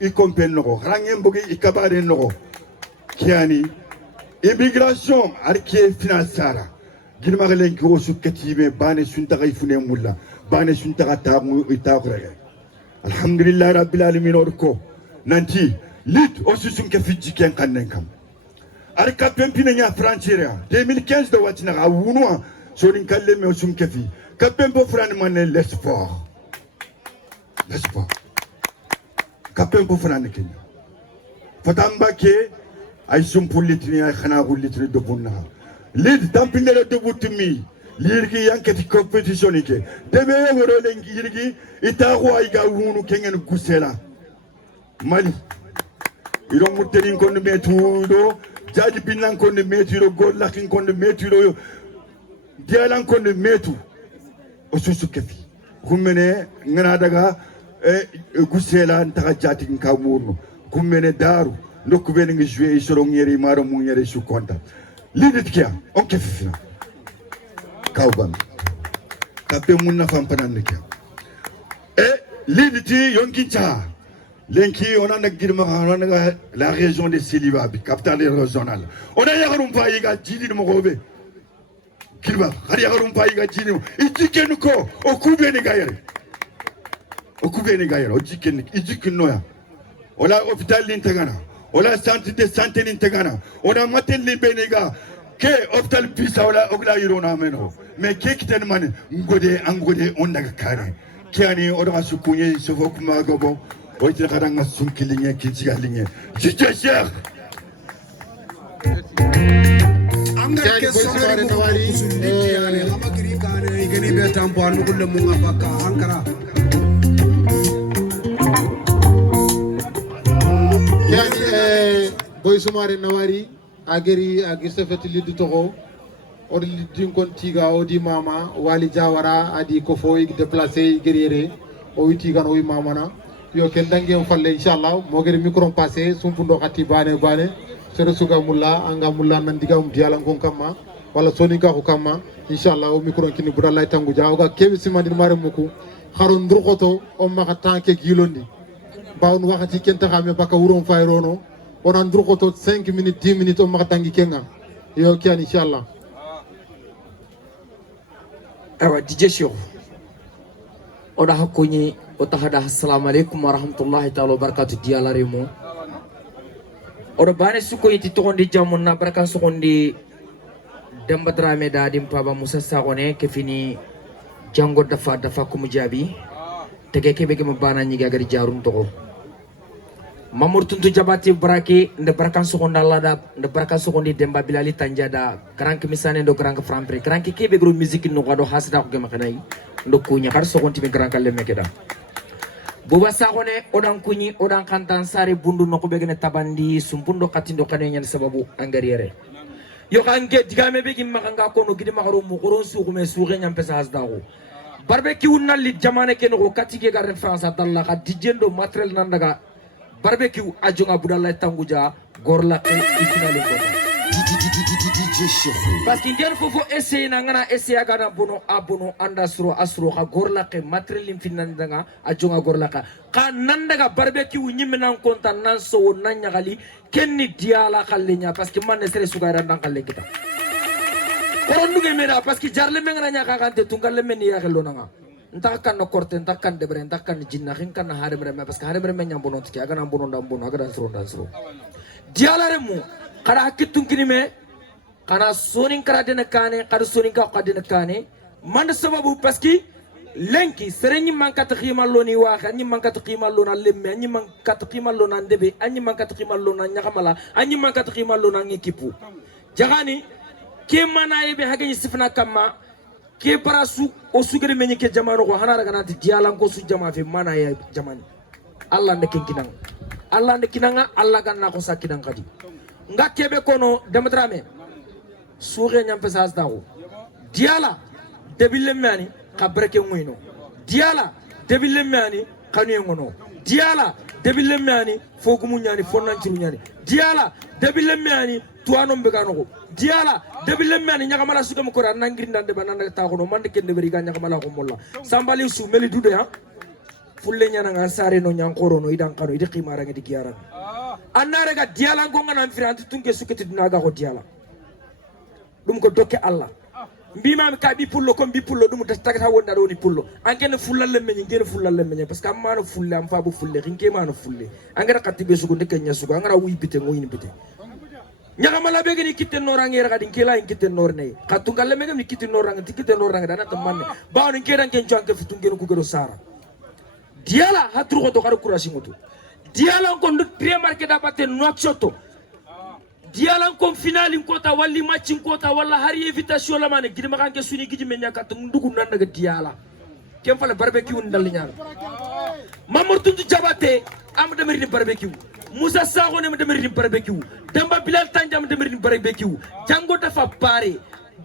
i kompen noko kharangen bugi ikabare noko kiani immigration arke finansara gilma gelen ko sukatibe bane sunta gayfune mulla bane sunta tamu itaqrege alhamdulillah rabbil alamin orko nanti lit osusun ke fiji ken kannen kam arka pempine nya frontière 2015 do watina awunwa sorin kalle me osum kefi kapembo fran mané l'espoir kapembo fran kenya fatamba ke ay sum politni ay khana gulitni do bunna lid tampinde le do butumi lirgi yankati competition ke debe woro lengi yirgi itago ay ga wunu kengen kusela mali iro muteni konde metudo jaji binan konde metudo gol lakin konde metudo dialan konde metu o susu kefi kummene ngana daga gusela ntaka jati nkamurno kummene daru ndokku bene ngi jouer isoro ngeri maro mu ngeri su konta lidit kia on kefi fina kawban kape munna fampanan kia liditi yonkincha lenki on a girma on la région de Siliba capitale régionale on a yagarum pa yiga jidi mo gobe kirba har yagarum pa yiga jidi mo itikenu ko o kubeni gayere o jiken noya ola hôpital l'intégana ola centre de santé l'intégana ola matel libeniga ke hôpital pisa ola ogla yirona meno mais ke kiten man ngode angode on daga kare kiani oda sukunye sofok magobo o ti karanga sunkilinge kinsigalinge jije cheikh Angga ke sonare nawari amagiri kane igeni be tampo anu kulle munga baka ankara yani boy sumare nawari ageri agiste fetili du toho or din kon tiga o di mama wali jawara adi ko fo déplacer guerriere o witi gan o wi mama na yo ken dangem falle inshallah mo gere micro passé sumpundo khati bane sere suga mulla anga mulla nan digam dialan kon kamma wala soni ka ko kamma inshallah o micro kini budalla tangu jawga kebi simandi mare muku kharon ndrukoto o maka tanke gilondi bawun wakati kenta xame baka wuron fayrono onan ndrukoto 5 minutes 10 minutes o maka tangi kenga yo kian inshallah awa DJ Show oda hakonyi otahada assalamu alaikum warahmatullahi ta'ala wabarakatuh diala remo oda bane suko yiti tokondi jamun na barakan sukondi Demba Dramé dadim Paba Musa Sagone ke fini jango dafa kumujabi tege kebe ke mabana nyiga gari jarum toko Mamour Tuntu Jabati Baraki nde barakan sukonda lada nde barakan sukondi Demba Bilali Tanjada krank misane ndo krank frampre krank kebe gro musique no gado hasida ko gema kanai ndo kunya kar sokonti mi krank le mekeda Buba Sagone odan kunyi odan kantan sare bundu no ko begene tabandi sumpundo katindo kanenya sababu angariere yo kanke digame be gimma kanga kono gidi magaro mu koron suugume suuge nyam pesa hasdago barbecue nalli jamane ken ko katige gar France dalla ka dijendo material nan daga barbecue ajonga budalla tanguja gorla e finale ko parce que ngel fofo essayer na ngana essayer ga bono abono anda suro asro ka gorla ke material finale daga ajonga gorla ka nan daga barbecue nyimme nan konta nan so nan nyagali kenni diala kallenya parce que man sere sugara dan kalle kita koron duge mera parce que jarle mengana nya kante tungalle men ya gello nanga nta kan no korte nta kan debre nta kan jinna hin kan haare bre parce que haare bre men nyambono tiki aga nan bono ndambono aga dan sro diala remu kada hakitun kinime kana sonin kara dena kane kada sonin ka qadena kane man sababu parce que lenki serenyi mankat qimal ni wa xani mankat qimal na lemme ani mankat qimal na ndebe ani mankat qimal na nyakamala ani mankat qimal na ngikipu jagani ke manaye be hagani sifna kama ke parasu o sugere menye ke jamano ko hanara ganati dialan ko su jama fe manaye jamani Allah ndekin kinang Allah ndekinanga Allah ganna ko sakinang kadi ngakebe kono Demba Dramé suure nyam pesas dawo diala debille mani kabreke ngoyno diala debille mani kanu ngono diala debille mani fogumu nyani fonnanciru nyani diala debille mani tuano mbegano ko diala debille mani nyakamala sugam ko ran nangirindande bananda ta ko no mande kende beri ga nyakamala ko molla sambali su meli dude ha fulle nyana nga sare no nyankoro no idan kanu ide khimara ngedi kiyaran annare ga diala ngo ngana firanti tunke suketi dinaga ko diala dum ko dokke Allah mbima mi ka bi pullo ko bi pullo dum tagata wonda do ni pullo angene fullalle men ngene fullalle men parce que amano fulle am fa bu fulle rinke mano fulle angara katibe sugo ndeke nyasugo angara wi bite ngoyini bite nyaga mala be gani kitten norange ra gadin kila en kitten norne katungalle me gami kitten norange tikitten norange dana tamane bawo ni kedan ken janke futungeno ku gero sara diala hatru ko to kar kurasi mutu diala ko ndo tre marke da batte noxoto dialan kom finalin kota walli matchin kota walla har invitation la mane gidi makanke suni gidi men yakata ndugu nan daga diala kem fala barbecue ndal nyaar Mamour Tuntu Jabate am demerini barbecue Musa Sagone am demerini barbecue Demba Bilal Tanjam am demerini barbecue jango dafa pare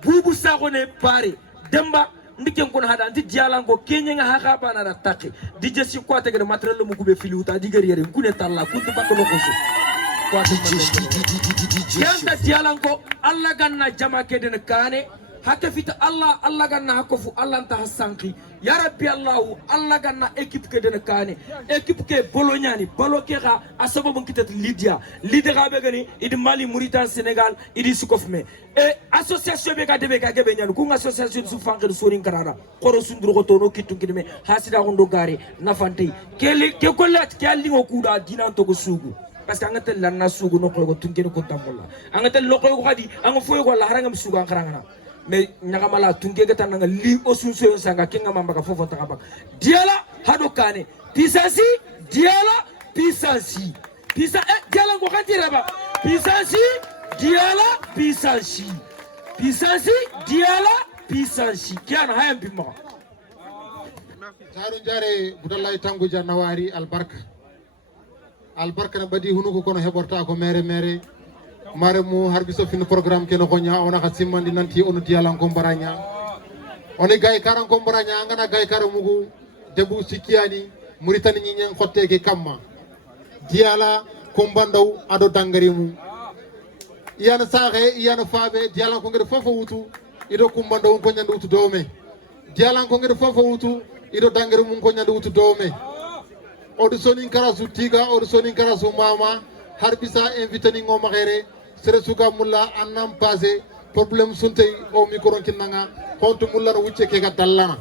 Bubu Sagone pare Demba ndiken kon hada anti dialango kenya nga haka bana na take dj si kwate gede material mu kube filuta digari yare kune talla kuntu bakko no koso kwate yanda dialango alla ganna jama kede ne kane hake fita Allah ganna hakofu Allah ta hasanki ya rabbi Allah ganna équipe ke de kane équipe ke bolognani baloke ga asabo bon kitat Lydia ga be gani idi Mali Mauritanie Sénégal idi sukofme et association be ga de be ga gebe nyanu ku association su fanke de sorin karara koro sunduro ko tono kitu kidime hasida gondo gare nafante ke kollat ke allingo kuda dinan to ko sugu parce que angatel lanna sugu no ko tunkene ko tamolla angatel lokko ko hadi anga foy ko la haranga sugu an karanga mais nyagamala tunke gata nanga li osunso sanga kenga mamba ka fofo takaba diala hado kane pisansi diala pisansi diala ngo kanti raba pisansi diala pisansi diala pisansi kiana hayam bimma jaru jare budallay tangu janawari albarka na badi hunuko kono heborta ko mere maremu harbiso fin programme keno gonya ona khasimandi nanti onu dialan ko baranya oni gay karan ko baranya ngana gay karam mugu debu sikiani muritani nyeng khotteke kamma diala ko bandaw ado dangarimu iyana saxe iyana faabe dialan ko ngere fofo wutu ido ko bandaw ko nyandu wutu dome dialan ko ngere fofo wutu ido dangarimu ko nyandu wutu dome odu sonin karasu tiga odu sonin karasu mama harbisa invité ni ngoma xere sere suka mulla annam passé problème sunte o micro kinanga honto mulla no wucce ke ga dallana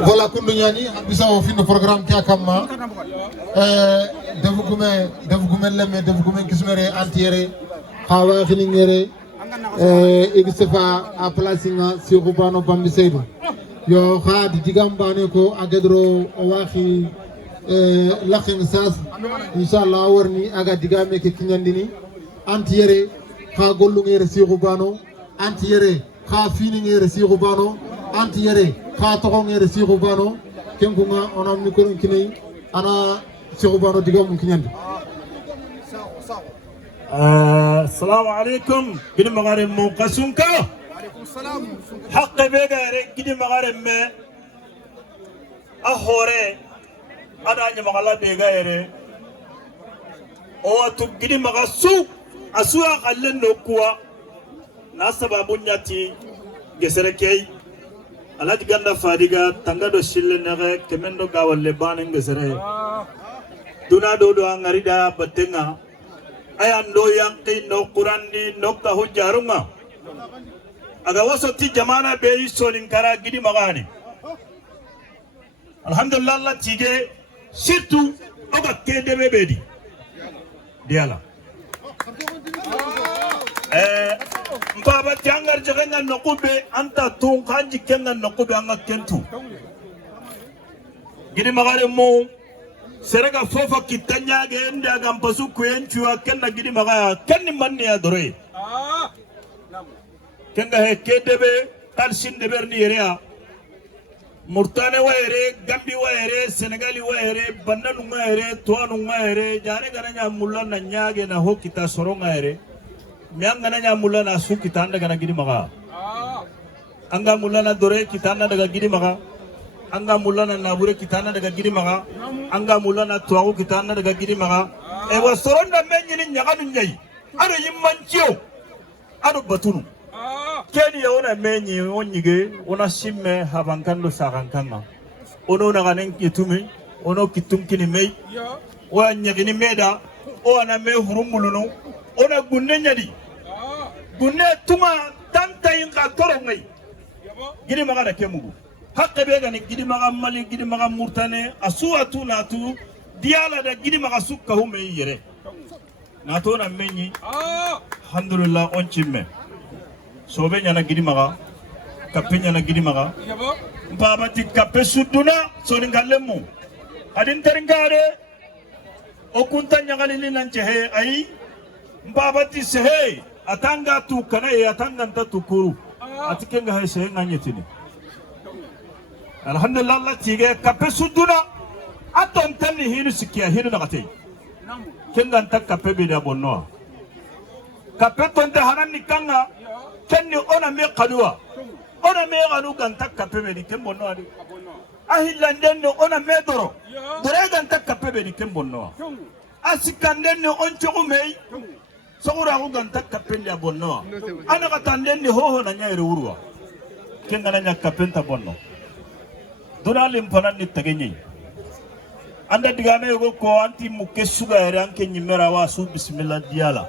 Voilà kundunyani habisa o fin programme kya kamma devugumen lemme devugumen kismere antiere hawa khilingere igsefa a placinga sirubano bambi seydou yo khadi digambane ko agedro o waxi lakhin sas inshallah warni aga digame ke kinyandini antiere kha gollungere sirubano antiere kha finingere sirubano antiere kha tokongere sirubano kenkunga ona mikoro kinai ana sirubano digam kinyandi السلام عليكم كده مغارب موقسونك حق بيغاري كده مغارب ما أهوري أنا أني مغالا بيغاري أو تبقيني مغاسو أسوأ خلن نوكوا ناسا بابونياتي جسركي ألا تغنى فارغا تنغدو شلن نغي كمندو غاول لبانن جسركي دونا دودو أنغريدا بتنغا ayan do yanki no qurandi no ka hujjaruma aga wasoti jamana be isolin kara gidi magani alhamdulillah Allah tige surtout oga kede bebedi diala mbaba jangar jaganga no kube anta tun kanji kenga no kube anga kentu gidi magani mo serega fofa kitanya gende aga mpasu kwenchua kenna gidi magaya kenni manni ya dore kenga he kedebe kalshin deberni yerea murtane wa ere gambi wa ere senegali wa ere bandanu wa ere tuanu wa ere jare gananya mulla na nyage na ho kita soronga ere myanga na mulla na su kita anda gana gidi maga anga mulla na dore kita anda daga gidi maga anga mulana nabure kitana daga giri maga anga mulana tuagu kitana daga giri maga e wa soronda menyini nyaganu nyai ado yimmancio ado batunu keni ya ona menyi onyige ona simme habankando sagankanga ono na ganen kitumi ono kitum kini mei o nyagini meda o ana me hurumbulunu ona gunne nyadi gunne tuma tanta yin ka toro ngai gidi maga da kemugu hakke be gani gidi maga mali gidi maga murtane asuatu natu diala da gidi maga sukka hume yere nato na menyi alhamdulillah on chimme sobe nyana gidi maga kappe nyana gidi maga babati kappe suduna so ngallemu adin teringare o kunta nyagalini nanche ai babati sehe atanga tu kana e atanga nta tukuru atikenga hay sehe nganyetini alhamdulillah Allah tige kappe suduna aton tanni hinu sikia hinu nakate kenga nta kappe be da bonno kappe tonte hanan nikanga kenni ona me kadua ona me ganu ganta kappe be di kembonno adi ahilanden no ona me doro dore ganta kappe be di kembonno asikanden no on chogo mei sogura ko ganta kappe ndi bonno ana katanden ni hoho na nyaire urwa kenga na kappe ta bonno dunalim panan ni tagenyi anda digame ko anti mukke suga ere anke nyimera wa su bismillah diala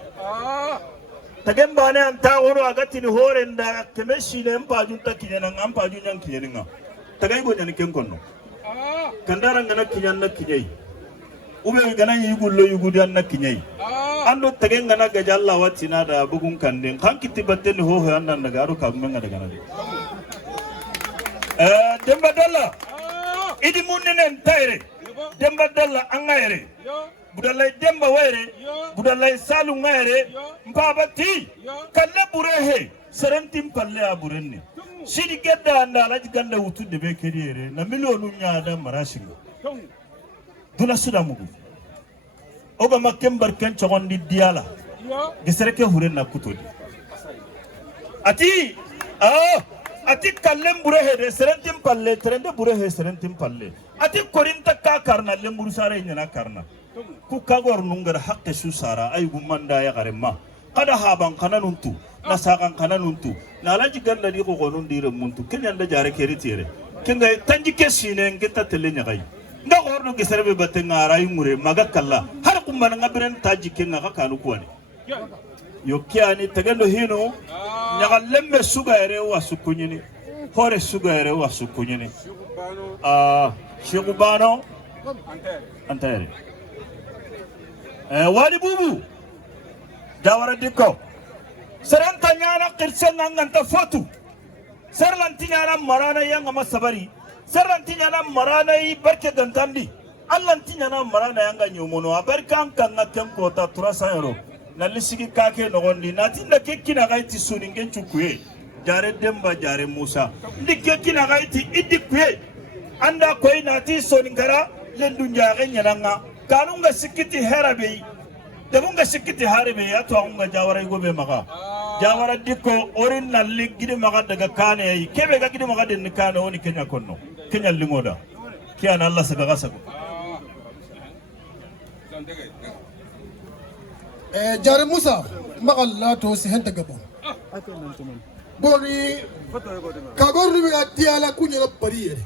tagen bane anta woro agati ni horenda kemeshi ne mpaju takinyana ngampaju nyan kinyenga tagai go nyan kenkonno kandara ngana kinyanna kinyai ube gana yigullo yugudan na kinyai ando tagen ngana gajalla watina da bugun kanden kankiti batten ho ho annan daga aro kagumenga daga nade demba dalla idi munnen tayre demba dalla angaire budalay demba wayre budalay salu ngayre mbabati kalle burehe serentim palle aburenni sidi gedda anda laji ganda wutude be kediere na milionu nyaada marashingo duna suda mugu oga makem barken chogondi diala gisereke hurenna kutodi ati kallem burehe de serentim palle trende burehe serentim palle ati korinta ka karna lemburu sare nyana karna ku kagor nungar hakke susara ay gumanda ya garemma kada haban kananuntu na sakan kananuntu na laji ganda di ko gonun dire muntu kenya nda jare keritiere kenga tanji kesine ngeta telenya gai nda gorno giserbe batenga ray mure maga kala har kumana ngabiren taji kenga ka kanu kwani yo kiani tagando hino nyaga lemme suga ere wa sukunyini hore suga ere wa sukunyini shegubano antere wali bubu dawara dikko seranta nyana qirsen nganta fotu serlanti nyana marana yanga masabari serlanti nyana marana yi barke gantandi allanti nyana marana yanga nyomono abarkan kan ngakem kota 300 euro nalisigi kake nogondi natinda kekina gaiti suningen chukwe jare demba jare musa ndikekina gaiti idikwe anda koy nati soningara lendu njaage nyananga kanunga sikiti herabe demunga sikiti harabe ato anunga jawara gobe maga jawara dikko orin nalli gidi maga daga kane kebe ga gidi maga den kane woni kenya konno kenya lingoda kiana Allah saga gasago jare musa magalla to si henta gabo boni kagor ni ga tiala kunya na bariyere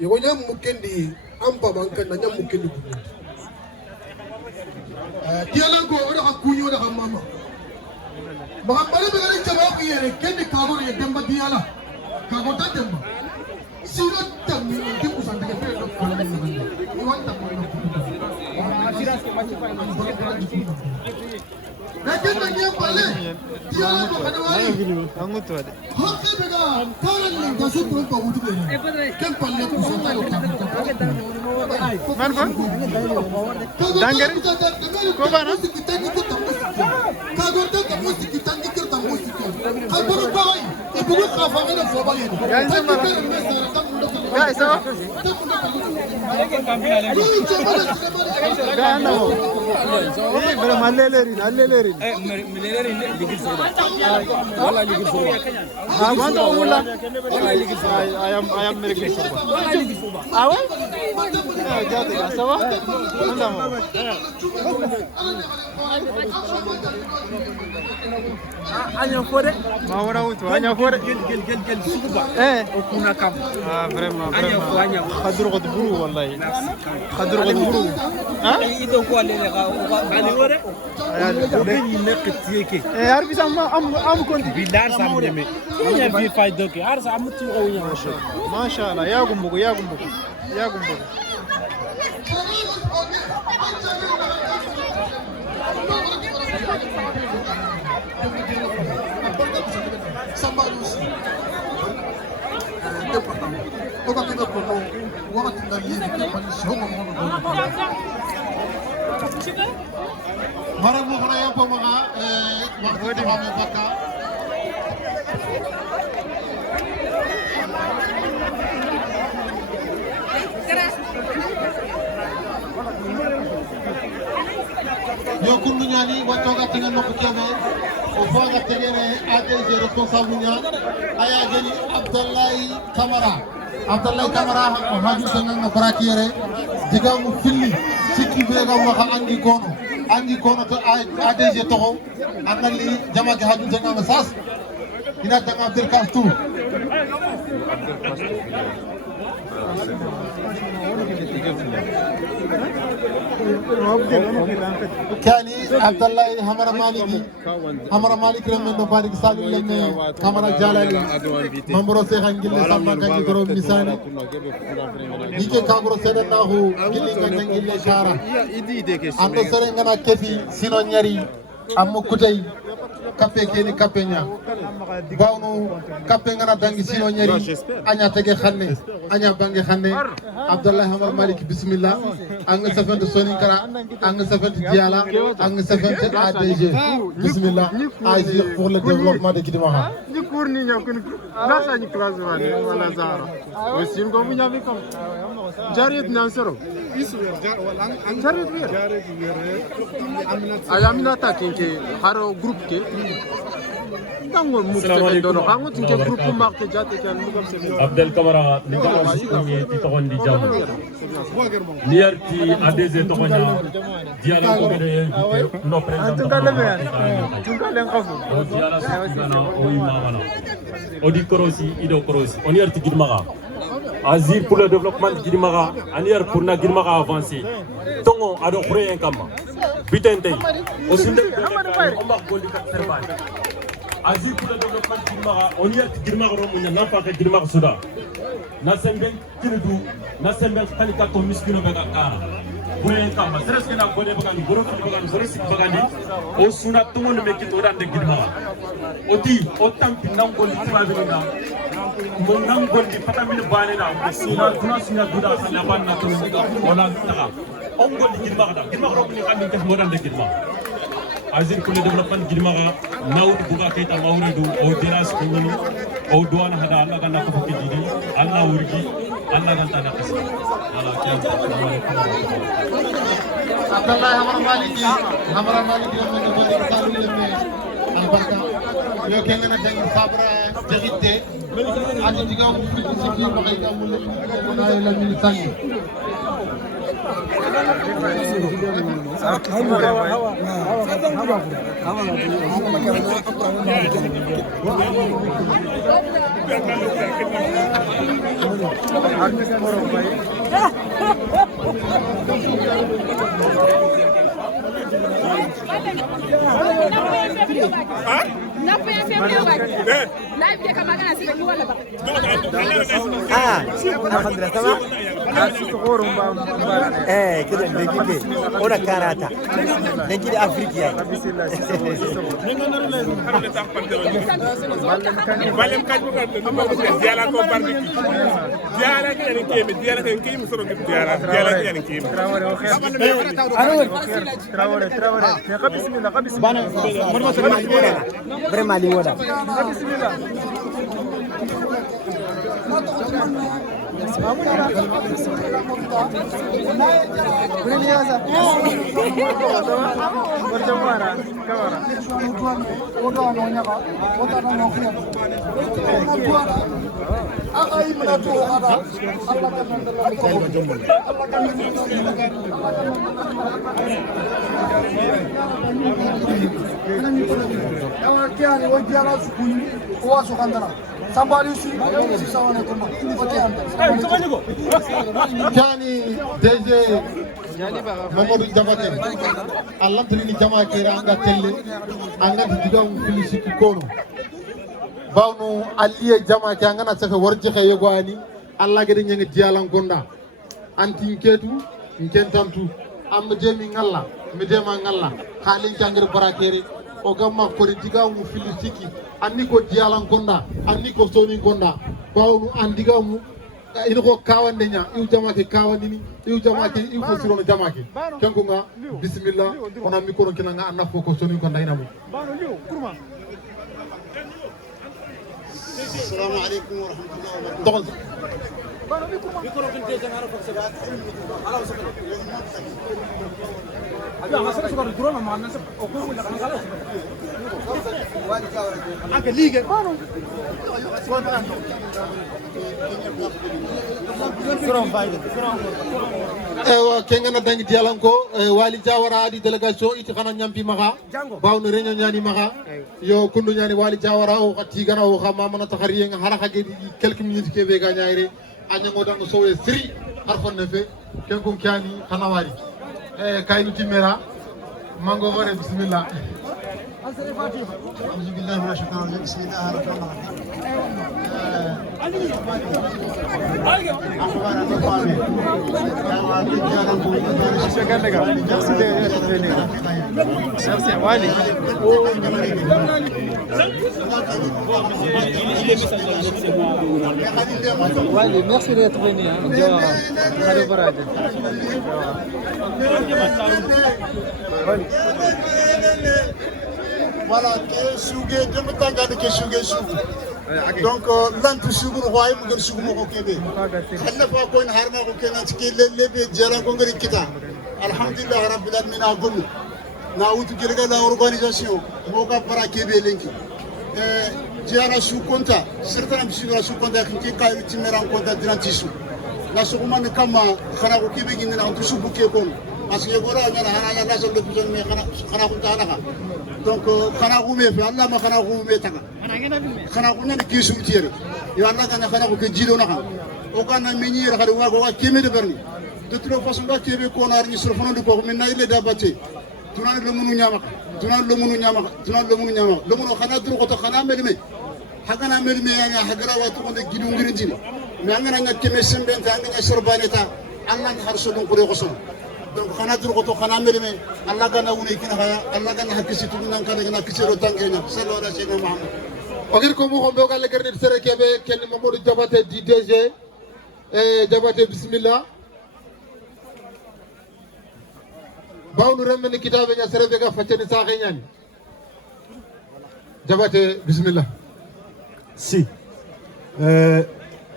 yego nyam mukendi amba bankan na nyam mukendi tiala ko ora kunyo da mama magambale be ga jawab yere kendi kagor ye demba tiala kagor ta demba sino tammi ndi kusanda ke pedo ko la ni wanta ko lakini ngiye pale tiala ko kanawari anguto ade hokke bega taran ni gasu ko ko wuti be ken palle ko so tayo man fa dangare ko bana ka gordo ko musti kitangi kirta musti ka buru bay e bugu khafa ngana fo baye ya samara ya isa gana eh bere malleleri milleri ligir soda wala ligir soda ha wanda wala ligir soda I am mere ligir soda awa jate ga sawa anda mo anya fore ma wona wuto anya fore gel sukuba okuna kam vraiment khadur god buru wallahi khadur god buru ido ko lele ga ali wore ni nek tieke arbi sam am konti bilar sam deme nya fi faydo ke har sam tu o nya masha Allah ya gumbugo yo kundu ñani watoga tenga nokko kebe o foga tegere ADG responsable nya aya gani Abdoulaye Camara o haju tenga no brakiyere diga mu filli sikki bega waxa angi kono to ADG toho anali jama ga haju tenga no sas ina tanga Abdel Kastou كاني عبد الله همر مالك لما نبارك سالم لما كاميرا جلالي ممبرو سيخان جيل سامبا كاني كرو ميساني نيكي كامبرو سيدنا هو جيل كان جيل شارا اندو سرنغنا كفي سينو نياري ammo kutay kappe keni kappe nya bawnu kappe ngana dangi sino nyari anya tege xanne anya bangi xanne Abdallah Hamar Malik bismillah anga safante Soninkara anga safante Diala anga safante ADG bismillah agir pour le développement de Kidimara ni cour ni ñaw kun grâce à ni classe wala zara aussi ngo mu ñawi comme jarit nan sero jarit aminata kinke haro groupe ke tango mu ke dono hango tinke groupe marque jate kan mu comme c'est Abdel Camara ni ko ni ti togondi jam nierti ADG togonya diala ko gede no président tunga len xafu diala o imamana odi korosi ido korosi on yerti gidmaga Azir pour le développement de Gidimara, Anier pour na Gidimara avancer. Tongo ado khore en kama. Bitente. Osinde on va gondi ka serba. Azir pour le développement de Gidimara, on y est Gidimara romunya na pa Gidimara suda. Na semben tinudu, na semben kalika to miskino be ka kara. Khore en kama. Seres ke na gode bagani, goro ki bagani, goro sik bagani. O suna tongo ne meki to dan de Gidimara. Oti otam pinam goli tiba bina. Menang gondi patamil bane na sina tuna guda sana banna to wala taka on gondi Gidimara robni andi def modan de Gidimara Azir pour le développement de Gidimara nawd buga kayta mawridu o diras ko ni o douane hada Allah ganna ko fukki didi Allah wurgi Allah ganta na kasi wala kiyan Abdallah Hamar Maliki men gondi salu lemme albarka yo kengena jang sabra jehite ati diga mu fi ci fi ma kay gamul na la militangi كده نجيب ولا كاراتا نجيب افريقيا Valem kaj bu ko diala ko barbecue diala ke en kemi diala ke en kemi soro ke diala ke en kemi traore ya bismillah bana vraiment li woda bismillah أخي من أدوه هذا الله كان يوجه راسه واسو خندنا سامبالي سي سوانه كما كاني ديجي Mamadou Diabaté Allah tini jama kera anga telle anga digam filisiki kono bawno alliye jama ke anga na safe warje xeye goani Allah gadi nyanga dialan gonda anti ketu nkentantu am jemi ngalla mi dema ngalla halin kangir barakere o gamma ko digam filisiki anni ko dialan gonda anni ko soni gonda bawno andigamu ina ko kawande nya iw jamake kawandini iw jamake iw ko sirono jamake kanko nga bismillah ona mikoro kina nga anna ko soni ko ndayna mo السلام عليكم ورحمة الله وبركاته. ewa kengana dangi dialanko wali jawara di delegation iti xana nyampi maxa bawno reño ñani maxa yo kundu ñani wali jawara o xati gana o xama mana taxariye nga xara xage quelques minutes ke vega ñayre añango dang sowe sri arfon ne fe kenkum kiani xana wari kaynu timera mango gore bismillah أعوذ بالله من الشيطان الرجيم بسم الله الرحمن الرحيم. Merci d'être venu. Voilà, Sougué, donc l'antu sugu royaume de sugu mo kebe xalla fa ko har ma ko kenan ci lebe jara ko ngari kita alhamdulillah rabbil alamin agum na wutu girga la organisation mo ka para kebe lenki jara su konta certains bisura su konta ki kayru ci meran konta dirantisu la su man kama khana ko kebe gin na su buke kon parce que gora na hana la so le bison me khana ko ta na donc khana ko me fa Allah ma khana ko me taka khana ko na ki su tiere yo Allah kana khana ko ke jilo na o kana menir khari wa ko keme de berni de toute façon ba kebe ko na ni sur fonu ko min na ile da batte tunan le munu nyama le munu khana duru ko to khana melme hagana melme ya hagara wa to ko gidu ngirinji me ngana nga keme sembenta nga sorbaneta Allah ni harso don ko ko so donc khana duru ko to khana melme Allah kana woni kina haya Allah kana hakisi tu nan kana na kisero tangena sallallahu alaihi wasallam Muhammad ogir ko mo hombe galle garni sere kebe ken Mamadou Diabaté di DG Diabaté bismillah bawnu remni kitabe nya sere be ga facceni sa xeñani Diabaté bismillah si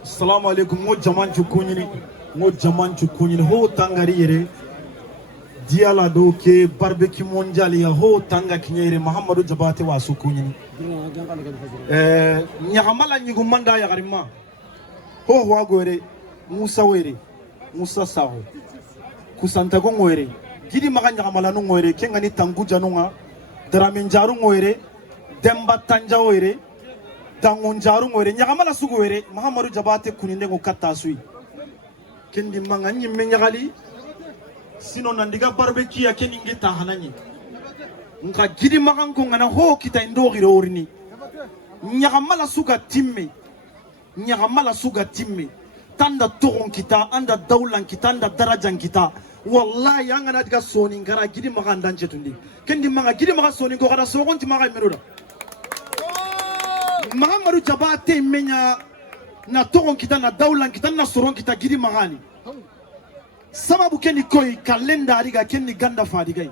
assalamu alaikum mo jamancu kuñini ho tangari yere diala do ke barbecue mondial ya ho tanga kinyere Muhammadu Diabaté wasu kuñini ñaxamala ñigu manda yaxarima ho wagore Musa Sakho kusantago ngoyre gidi maga ñaxamala nu ngoyre ke ngani tangu janunga Dramé Njaru ngoyre Demba Tanja ngoyre Dango Njaru ngoyre ñaxamala sugu were Muhammadu Diabaté kuninde ngo katta suyi kendi manga ñimme ñaxali sino nandiga barbecue ya keninge tahanani nka gidi magan ko ngana ho kita indogiro orni nyagamala suga timme tanda togon kita anda daulan kita anda darajan kita wallahi angana diga soni ngara gidi magan dan jetundi kendi maga gidi maga soni ko kada sogon ti maga meroda Muhammadu Diabaté menya na togon kita na daulan kita na soron kita gidi magani sababu keni koy kalenda ariga keni ganda fadigai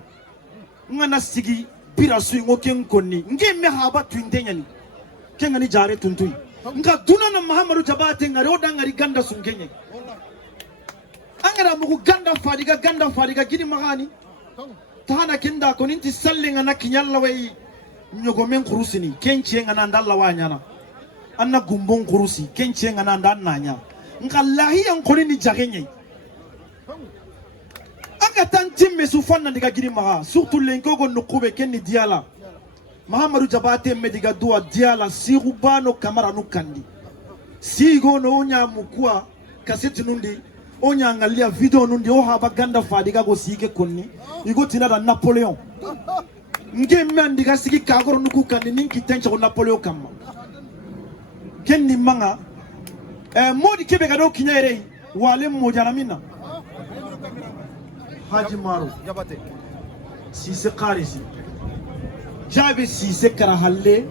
ngana sigi bira su ngo ken konni nge me haba twintenyani kengani jare tuntui nga duna na Muhammadu Diabaté ngari oda ngari ganda sungenye angara mugu ganda fadiga gidi magani tahana kenda koninti sallenga na kinyalla way nyogo men kurusini kenchi ngana ndalla wanyana anna gumbon kurusi kenche ngana nda nanya ngallahi an koni ni jagenye anga tantim mesu fonna diga giri maga surtout lenko go nukube kenni diala Mahamadou Jabate mediga dua diala sirubano kamara nukandi sigo no onya mukua kaseti nundi onya angalia video nundi oha baganda fadiga go sige konni igo tinada Napoleon nge mendiga sigi kagoro nukukandi ninki tencha ko Napoleon kama kenni manga modi kebe gado kinyere wale mojana mina Haji Maru Jabate Sise Karisi Jabe Sise Karahalle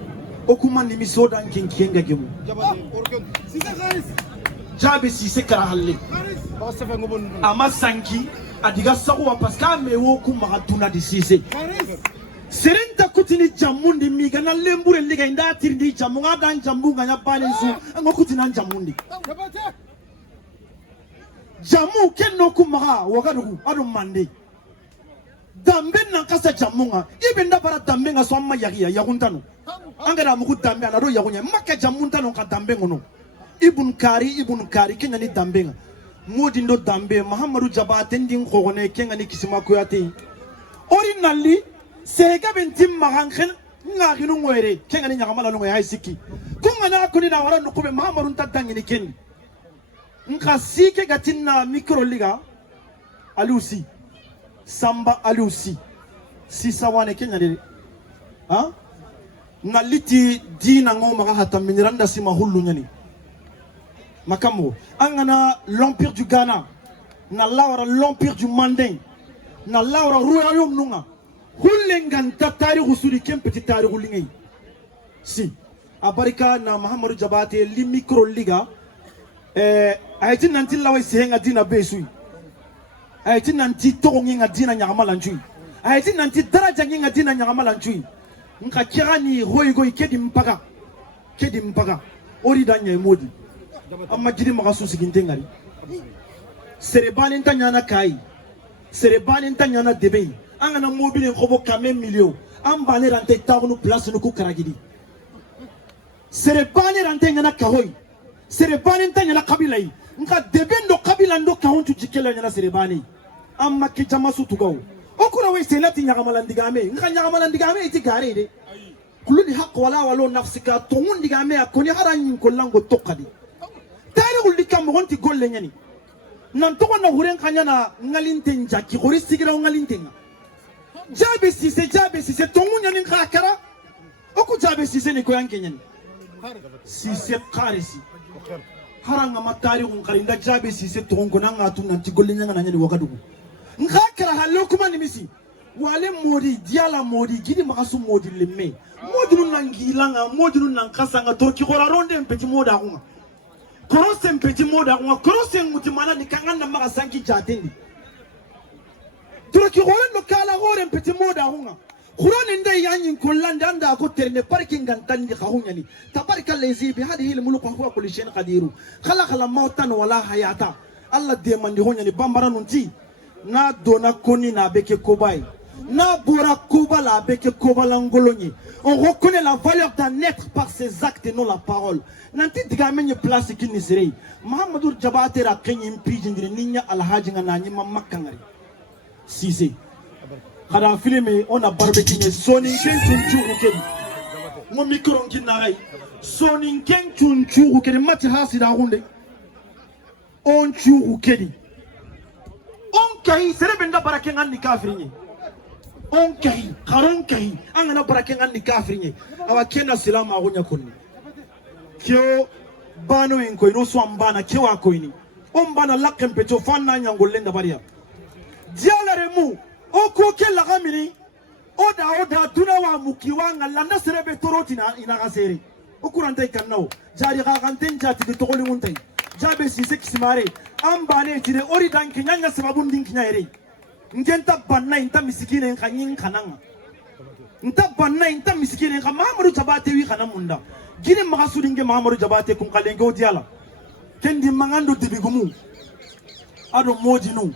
Okuma nimisoda nkenkenga gemu Jabe Sise Karahalle Ama sanki adiga sakuwa paska mewo kumagatuna di Sise Serenta kutini jamundi migana lembure liga inda tirindi jamunga dan jambunga nyabane su ngo kutina jamundi jamu kenno kumaga wagadugu adu mande dambe nan kasa jamunga ibe ndabara dambe nga so amma yagiya yaguntano angara mugu dambe anado yagunya makka jamuntano ka dambe ngono ibn kari kenya ni dambe nga modi ndo dambe Mahamadou Jabate ndin khogone kenga ni kisima koyate ori nalli sega bentim magangen ngaginu ngwere kenga ni nyagamala no ya isiki kunga na kuni na wara nukube Mahamadou ntadangi ni kenni nka sike gatina micro liga alusi samba alusi sisa wane kenya de ha naliti dina ngoma ga hata miniranda sima hullu nyani makamo angana l'empire du Ghana na lawra l'empire du Manding na lawra royaume nunga hullengan tatari husuri kempeti tari hullingay si abarika na Mahamadou Jabate li micro liga ayti nanti laway sehenga dina besui ayti nanti togongi nga dina nyagamala nchui ayti nanti daraja nga dina nyagamala nchui nka kirani hoygo ikedi mpaka ori danya modi amma jiri magasu sigintengari serebani ntanyana kai serebani ntanyana debei angana mobile ngobo kame million ambane rante tagunu place nuku karagidi serebani rante ngana kahoy serebani ntanyana kabila yi nka debendo kabila ndo kahuntu jikela nyana serebani amma kijama sutugaw okura we selati nyagamala ndigame nka nyagamala ndigame iti gare de kuluni haq wala walo nafsika tongun ndigame akoni haranyin kollango tokkadi tare gulli kam gonti golle nyani nan to na huren kanyana ngalinte njaki gori sigira ngalinte nga jabe sise tongun nyani khakara oku jabe sise ni ko yanke nyani sise qarisi haranga matari kun karinda jabe sise tongo nanga tunanti golle nyanga nyani wakadugu ngakara halokuma nimisi wale modi diala modi gidi makasu modi lemme modi nun nangilanga modi nun nankasanga torki gora ronde mpeti moda kunga korose mpeti moda kunga korose mutimana ni kangana makasanki jatendi torki gora lokala gore mpeti moda kunga Qur'an nda yanyin kollanda anda ko terne parking gantandi khahunyani tabaraka allazi bi hadhihi almulku huwa kulli shay'in qadir khalaqa mautan wala hayata Allah de mandi honyani bambara nunti na dona koni na beke kobay na bora kobala beke kobala ngolonyi on reconnaît la valeur d'un être par ses actes et non la parole nanti digamenye place kini sirei Mahamadou Jabate ra kenyi mpijindire ninya alhaji ngana nyima makkangari sise kada filme on a barbecue soni ken tunchu kedi mo micro nginay soni ken tunchu kedi mati hasida hunde on chu kedi on kai serebenda barake ngani kafrinye on kai karon kai angana barake ngani kafrinye awa kena silama agonya konni kyo bano en ko no so ambana kyo akoini on bana lakem pecho fanna nyangolenda baria dialare mu oko ke lagamini oda tuna wa mukiwanga landa serebe toroti na inagasere okurante kannao jari ga ganten jati de tokoli muntai jabe sise kisimare ambane tire ori dan kinyanga sababu ndin kinyaire ngenta banna inta misikine nkanyin kananga nta banna inta misikine nka Mahamadou Jabate wi kana munda gine magasudi nge Mahamadou Jabate kun kalenge odiala kendi mangando dibigumu ado modinu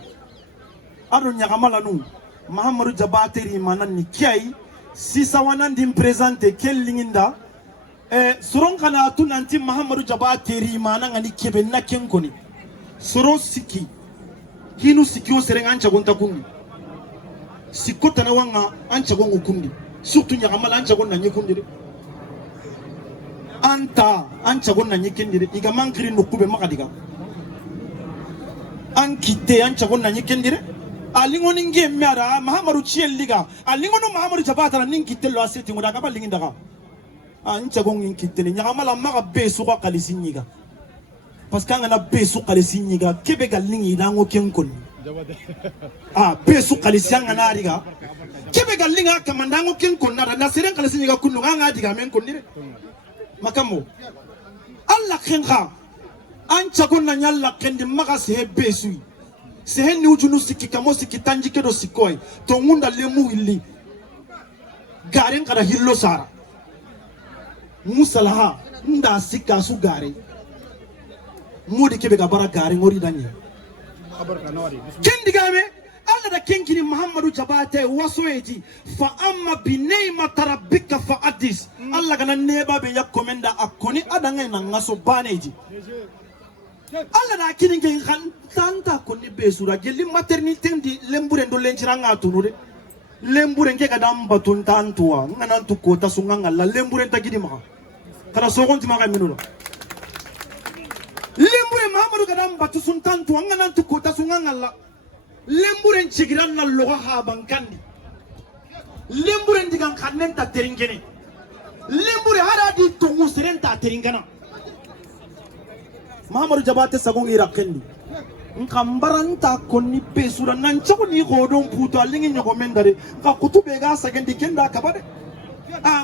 ado nyagamala nu Mahamadou Jabate ri manani kiai sisa wanandi présenter kellinginda soron kana tu nanti Muhammadu Jabate rimana ngani kebe na kenkoni soro siki hinu siki o serenga ancha gonta kundi sikota na wanga ancha gongo kundi surtout nyakamala ancha gonna nyikundi anta ancha gonna nyikindi iga mankiri nukube makadiga ankite ancha gonna nyikindi alingo ninge mera Muhammadu chien liga alingo no Muhammadu Jabate na ninkite lo aseti ngoda ka balinginda ka ancha gongo nkite nyakamala maka besu kwa kalisinyiga parce que ngana besu kalisinyiga kebe galingi dango kenkoni besu kalisianga na riga kebe galinga kamandango kenkoni na seren kalisinyiga kunu nganga diga men konni makamo alla khenga ancha gonna nyalla kendi maka se besu se hen ujunu sikika mo sikitanji kedo sikoi to ngunda lemu illi garen kada hillo sara musalaha nda sika su gare mudi kebe ga bara gare ngori danye kendi game alla da kenkini Muhammadu Jabate wasoeti fa amma bi ni'mati rabbika fa adis alla kana neba be yakomenda akoni adanga na ngaso baneji alla da kini ngen kan tanta koni be sura gelli maternité ndi lembure ndo lenchiranga tunude lembure nge kadam batun tantua ngana tu kota sunganga la lembure ntagidi maka kada sogonti maka minuno lembure Muhammadu kadam batu sun tantua ngana tu kota sunganga la lembure nchigiran na loga ha bankandi lembure ndigan kanen ta teringene lembure haradi tongu serenta teringana Muhammadu Jabate sagongi rakendi nkambaranta konni pesura nanchako ni godon puto alingi nyoko mendare ka kutube ga sagendi kenda kabade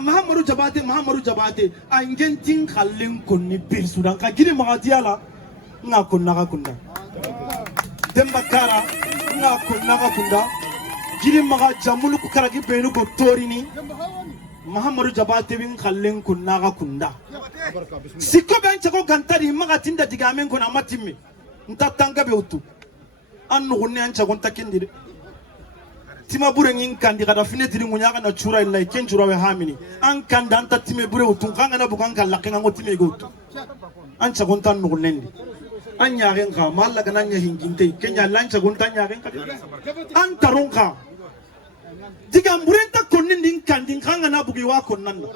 Muhammadu Jabate angentin khalin konni pesura ka giri magadiala ngakonna ka kunda dembakara ngakonna ka kunda giri maga jamulu ku karagi benu go torini Muhammadu Jabate bin khalin kunna ka kunda sikko ben chako gantari maga tinda digamen kona matimi ntatanga be utu annu gunne ancha gonta kendire tima bure ngin kandi kada finetiri ngunya kana chura illa ken chura we hamini an kanda anta time bure utu kanga na bukan kala kenga ngotime go utu ancha gonta annu gunne anya gen ka malla kana nya hinginte kenya lancha gonta nya gen ka anta ronka diga mburenta konni nin kandi kanga na bugi wa konnanda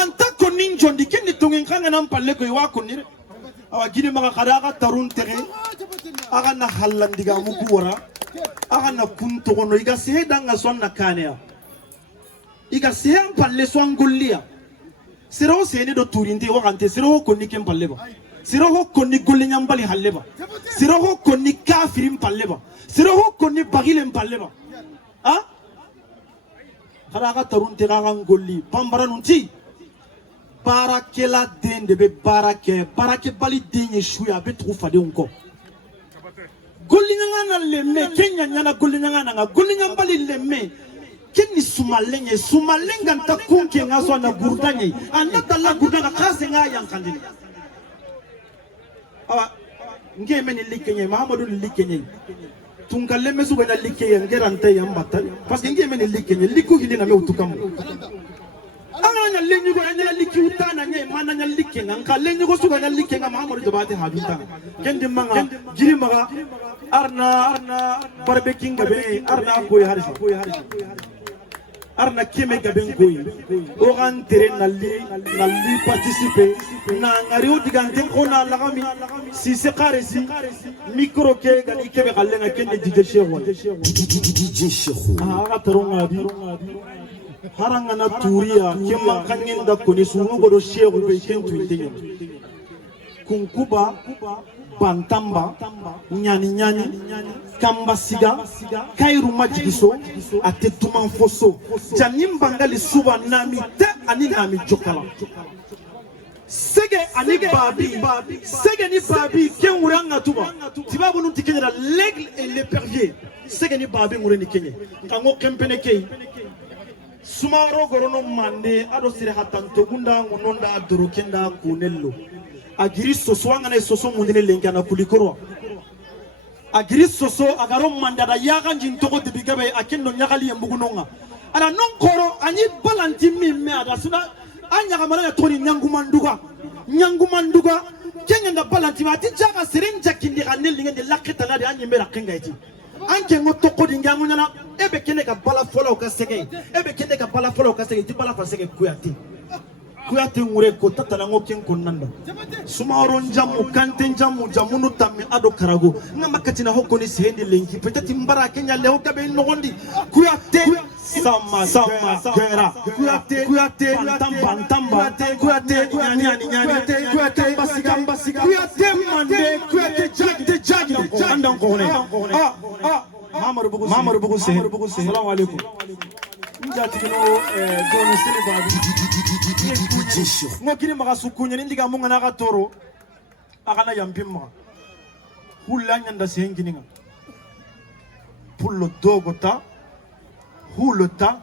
anta konni jondi kenni tungen kanga na palle ko wa konnire awa gini maka kada tarun tere aga na halandiga muku wara aga na kunto kono iga sehe danga sonna kanea iga sehe ampalle swan gollia sero seni do turinte wakante sero konni kem palleba sero konni golli nyambali halleba sero konni kafirim palleba sero konni bagilem palleba kada tarun tere aga golli pambara nunti barakela dende be barake bali denye shuya be trufa de unko gollinya na lemme kenya nyana gollinya na gollinya bali lemme kenni sumalenga ntakunke ngaso na gurdanye anata la gurdana kase nga yankandini awa ngeme ni likenye Muhammadu likenye tungalle mesu bana likenye ngerante yambata parce que ngeme ni likenye liku hidina me utukamu angana lenyi go anya liki utana nye mana nya likenga nka lenyi go suga nya likenga Muhammadu Jabate habita kendi manga jiri maga arna barbeking gabe arna koy harisi arna kime gabe koy o rentre nali participer na ngari o digante ko na lagami si se karesi micro ke gani kebe kallenga kendi DJ Cheikh aga toronga di harangana turia kema kanyenda koni sunu godo Cheikh be kentu intenyo kunkuba bantamba nyani kamba siga kairu majigiso atetuma foso janimba ngali suba nami te ani nami jokala sege ani babi ken uranga tuba tibabu nuti kenyera l'aigle et l'épervier sege ni babi ngureni kenye kango kempene kei sumaro gorono mande ado sire hatanto gunda ngononda adoro kenda kunello agiri soso angana soso mundine lengana kulikoro agiri soso agaro manda da yaga njintoko dibigabe akendo nyagali yembugunonga ala non koro anyi balanti mimme ada suna anya kamana ya toni nyangumanduga kenya nda balanti mati jaga serenja kindi kanel ngende laketa na de anyi mera kenga iti anke ngoto kodi ngangu nyana ebe kene ka bala fola o kasege ti bala fasege kuyate ngure ko tatana ngoken konnanda sumaro njamu kante njamu jamunu tammi ado karago ngama katina hokko ni sendi lenki peut-être mbara kenya le hokabe nogondi kuyate sama gera kuyate tamba kuyate nyani kuyate mande kuyate jagi andan ko ne Mamaru bugu se assalamu alaikum njati kino dono sele babu ngokini maka sukunya nindiga munga na gatoro akana yampimma hulanya nda sengininga pullo dogota hulota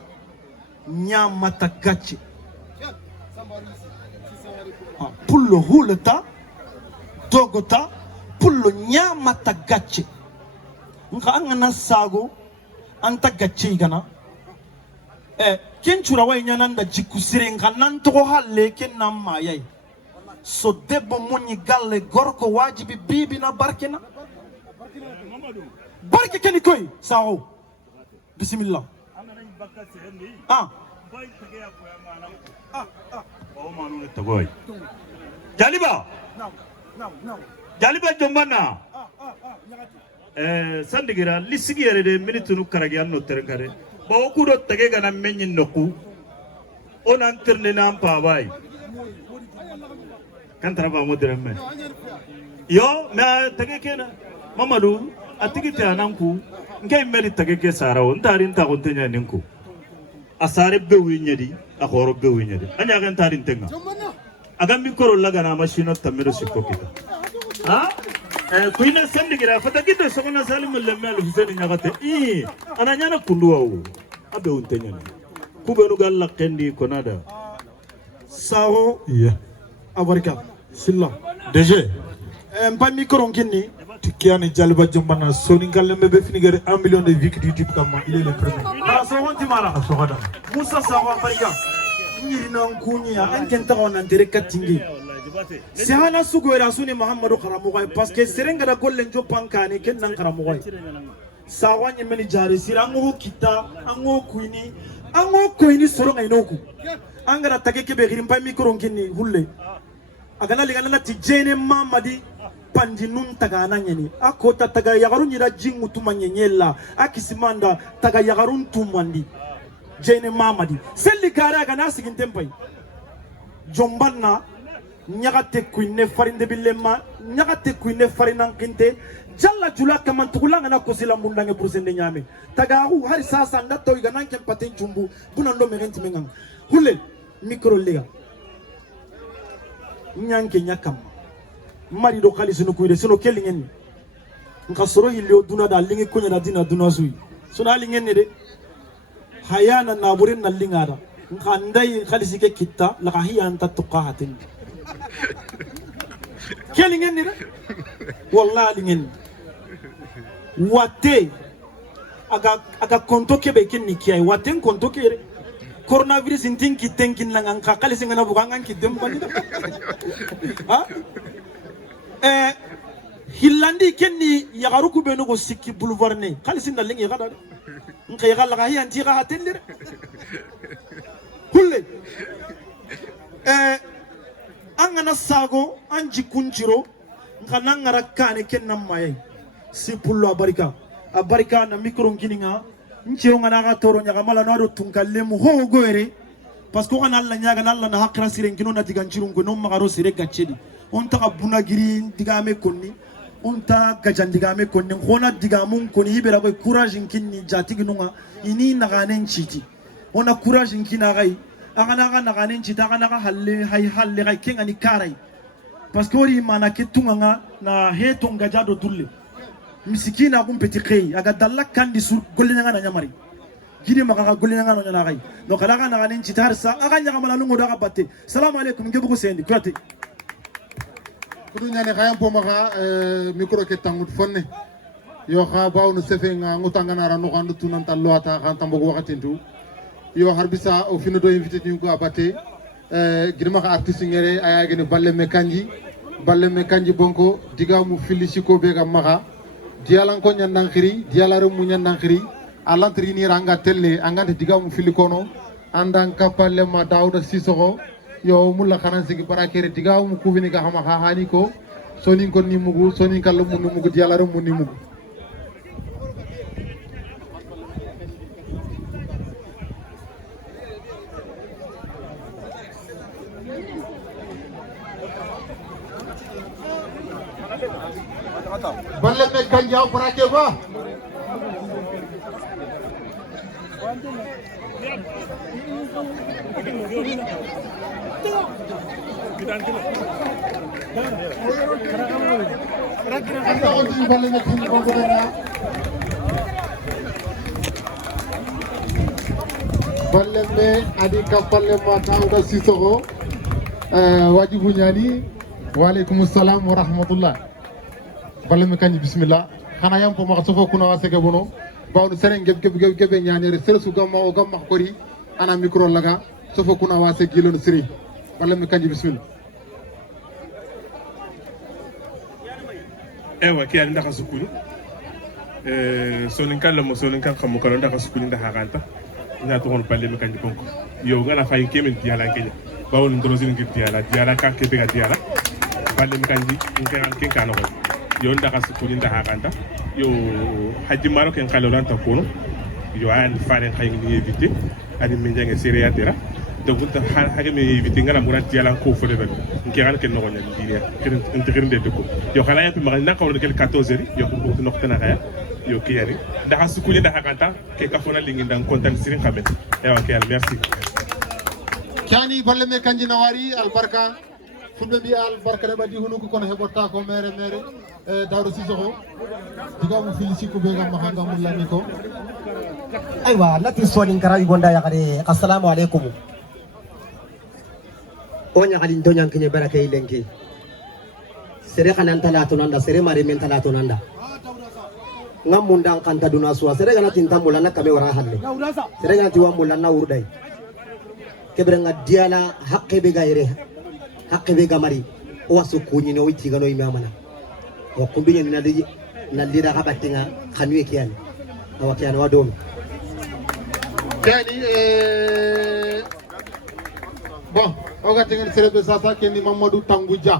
nyamata gachi pullo hulota dogota pullo nyamata gachi nka angana sago anta gachi gana ken chura wa nyananda jikusire nka nanto halle ken namayai so debbo munyi galle gorko wajibi bibi na barkena barke ken koy sawo bismillah jaliba jombana sandigira lisigi yere de minitunu karagi anno terenkare bawo kudo tage gana menyin noku onan terne nan pawai kan taraba modremme yo ma tage kena mamadu atigi te ananku ngay meri tage ke sarawo ndarin ta gontenya ninku asare bewi nyedi akoro bewi nyedi anya kan tarin tenga agam mikoro laga na machino tamero sikokita ha kuina sandigira fatakido sokona salim lemel huseni nyagate ananyana kunduwa abe untenya kubenu galla kendi konada sawo abarika silla DG mpa micro ngini tikiani jalba jombana soni galle mebe finigere 1 million de vues YouTube kama il est le premier so wonti mara asohada musa sawo abarika nyirina nkunya ankenta ona direka tingi si hana sugo era suni muhammadu karamugai parce que serenga da golle njo pankane ken nan karamugai sawanyi meni jare sirango kita ango kuini soro ngai noku angara tage kebe girimpa mikro ngini hulle agana ligana na tijene mamadi pandi nun taga nanyeni akota taga yagaru nyira jingu tumanyenyela akisimanda taga yagaru tumandi jene mamadi selli gara agana sigintempai jombana nyagate kuine farinde bilema nyagate kuine farinan kinte jalla jula kamantugula ngana kosila mundange brusende nyame tagahu hari sasa ndato igana kempate njumbu buna ndo merenti mengang hule mikro lega nyanke nyakam mari do khali sunu kuide sunu kelingen nka soro hilio duna da lingi kunya da dina duna sui suna lingen ne de hayana na burin na lingara nka ndai khali sike kitta la hiya anta tuqahatin kelingen ne wallahi lingen wate aga konto kebe kinni kiyai waten konto kere coronavirus intin kitten kinnan an ka kali singana bukan an kidem bani ha hillandi kenni yagaruku beno go sikki boulevard ne kali sinda lingi gada nka yagala ga hiyanti ga hatendir hulle angana sago anji kunjiro nka nangara kane kennan mayai si pullo abarika na micro ngininga nchiro ngana ga toro nyaga mala no do tunkalemu ho goere parce que on alla nyaga nalla na hakra sire ngino na diga nchiro ngo no magaro sire gachedi on ta buna giri diga me konni on ta gajan diga me konni khona diga mun konni ibera ko courage nkinni jati ginunga ini na ganen chiti ona courage nkina gai agana ga na ganen chita agana ga halle gai kenga ni karai parce que ori mana ketunga na heto ngajado dulle misikina kum petit kay aga dalla kandi sur gollenga na nyamari gidi maka gollenga na nyana kay no kala kana ganin citar sa aga nyaka mala lungo daga batte assalamu alaikum ngebu ko sendi kwate kudu nyane kayam po maka micro ke tangut fonne yo kha baw no sefe nga ngutanga na ranu kandu tunan tallo ata kan tambo wakati ndu yo harbisa o fino do invité ni ko abatte girma artiste ngere aya gene balle me kanji bonko diga mu filisiko be ga maga dialan ko nyandan khiri dialare mu nyandan khiri alantri ni ranga telle angante diga mu filikono andan kapalle ma Dauda Sissoko yo mulla khanan sigi barakere diga mu kuvini ga hama hani ko sonin ko ni mugu sonin kallo mu mugu dialare mu ni mugu balle me kanjaw barake ba balle me adi kapalle ma Dauda Sissoko wajibu nyani wa alaykum assalam wa rahmatullah balle me kanji bismillah xana yam po ma sofo kuna wasege bono bawdu seren gebe ñaanere sersu gamma o gamma kori ana micro laga sofo kuna wase gilon siri balle me kanji bismillah ewa ki ani ndaka sukuni sonin kan mo sonin kan xam ko ndaka sukuni ndaka kanta ina to hon balle me kanji konko yo ngana fay kemen diala kenya bawon ndrosin ngir diala ka ke bega diala balle me kanji ngan ken kanu ko yo ndaka sukuni ndaka kanta yo haji maro ken kaloran ta kono yo an faren kay ngi éviter ani min jange séria tera donc ta hage mi éviter ngala murat diala ko fo debel ngiran ken no nyani diria ken integrer de ko yo kala yapi magal nakawol kel 14 heures yo ko no tana kaya yo kiyari ndaka sukuni ndaka kanta ke kafona lingi ndan kontan sirin xamet ewa ke al merci kani balle me kanji nawari albarka fulbe bi albarka de badi hunu ko kono heborta ko mere Dauda Sissoko diga mu filisiko be ga mahanga mullani ko aywa lati sonin karawi gonda yakade assalamu alaikum onya kalin donyan kinye baraka ilenki sere kanan talatu nanda sere mari men talatu nanda ngamundang kanta duna suwa sere kana tinta mulana kame wara halle sere kana tiwa mulana urdai kebrenga diala hakke be gaire hakke be gamari o wasu kunyi no witi gano imamana wa kumbinye na lira kabatinga kanwe kiani awa kiani wadomi kani bon oga tengen serebe sasa keni Mamadou Tanguja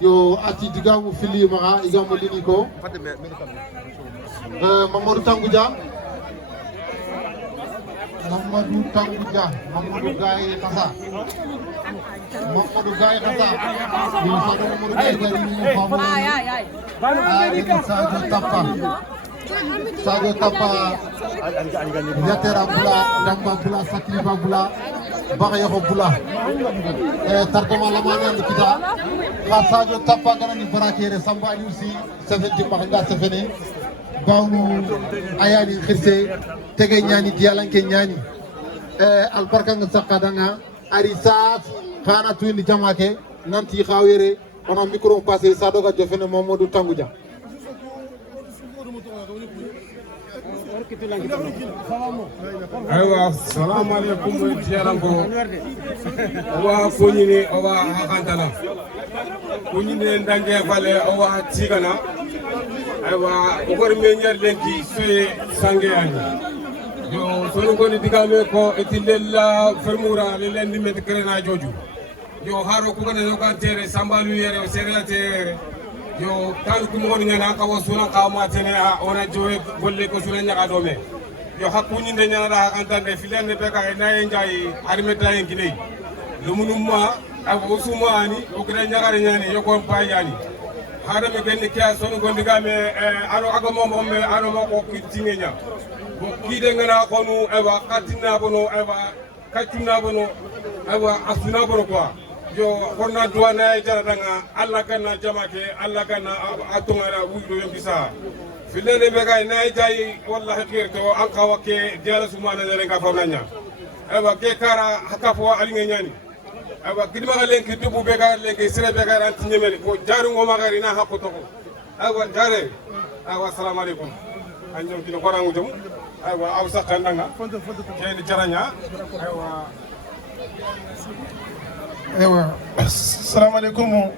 yo ati diga mu fili ma iga mo lini ko Mamadou Tanguja Mamadou Gaye Khassa Mamadou Gaye Khassa yo sado Mamadou Gaye gari ni famu Sadio Tappa Yatera Bula Damba Bula Sakliba Bula Bagayoko Bula tartoma lamana kita ka Sadio Tappa kana ni barakere Samba Aliusi sefenti mahanga sefene bawnu ayani khirse tege nyani dialanke nyani albarka nga sakadanga arisat khana tuindi jamake nanti khawere ona micro passé sado ga jofene Mamadou Tanguja aywa salamu alaikum tiyaranko owa foñini owa hakantala foñini ndange fale owa tigana aywa okor meñer lenki soye sangeyani yo sonu goni digame ko etillella fermura le lendi met krena joju yo haro ko gane no kan tere sambalu yere o sere tere yo tan ko ngoni ngana ka wasuna ka ma tene a ona jowe golle ko suna nyaka do me yo hakuni nde nyana da hakantande filende be ka naye njay armeta en ginei lumunumma ago sumani o gre nyaka nyani yo ko payani hada me genni kya sonu gondi game aro ago momo me aro mako kitingenya bo kide ngana ko nu ewa katina bono ewa katina bono ewa asuna bono quoi yo konna duwana jaradanga alla kana jamake alla kana atongara wudo yembisa filene be kay nay jay wallahi kirto an kawake diala sumana le nga famanya ewa ke kara hakafo alinge nyani ewa kidima galen ki tubu be ga lengi sire be ga ran tinyemeli ko jaru ngoma gari na hakoto ko ewa jare ewa assalamu alaikum anjom kino korangu jom ewa awsa kananga keni jaranya ewa ewa assalamu alaikum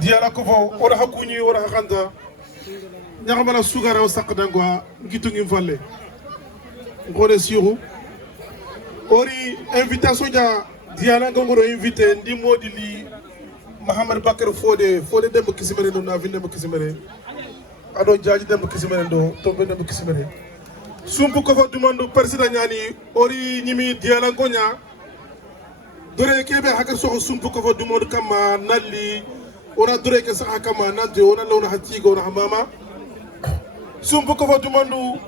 diala ko fo ora hakuni ora hakanta ñaxamala sugara o sakdango ngitungim falle ngone siru ori invitation ja diala ngoro invité ndi modi li Mahamad Bakar Fode dembo kisimere no na vinde dembo kisimere ado jaaji dembo kisimere do to be dembo kisimere sumpu ko fo dumando président ñani ori ñimi diala ngonya dore kebe hakar so sumpu ko fo dumando kama nalli ona dore ke sa kama nante ona lawna hatigo ona mama sumpu ko fo dumando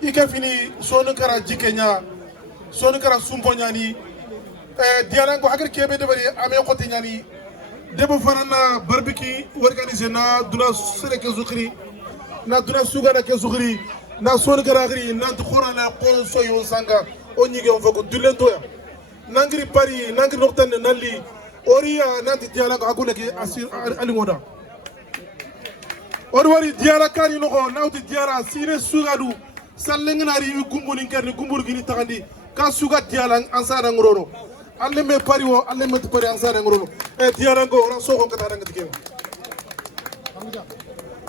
ika fini sonu kara jikenya sonu kara sumpo ñani diala ngo hakar kebe de bari ame ko te ñani debo farana barbecue organisé na duna sere ke zukri na duna sugara ke zukri na son garagri na khora la ko so yo sanga o nyige on fako dulen toya nangri pari nangri noktan nali oriya nanti diala ko agule ke asir ali ngoda or wari diala kani no ko nawti diala sine sugadu sallengnari gumbuni kerni gumbur gini takandi ka suga diala ansara ngororo alle me pari wo alle me pari ansare ngoro e diara ngo ora so ko kata danga dikema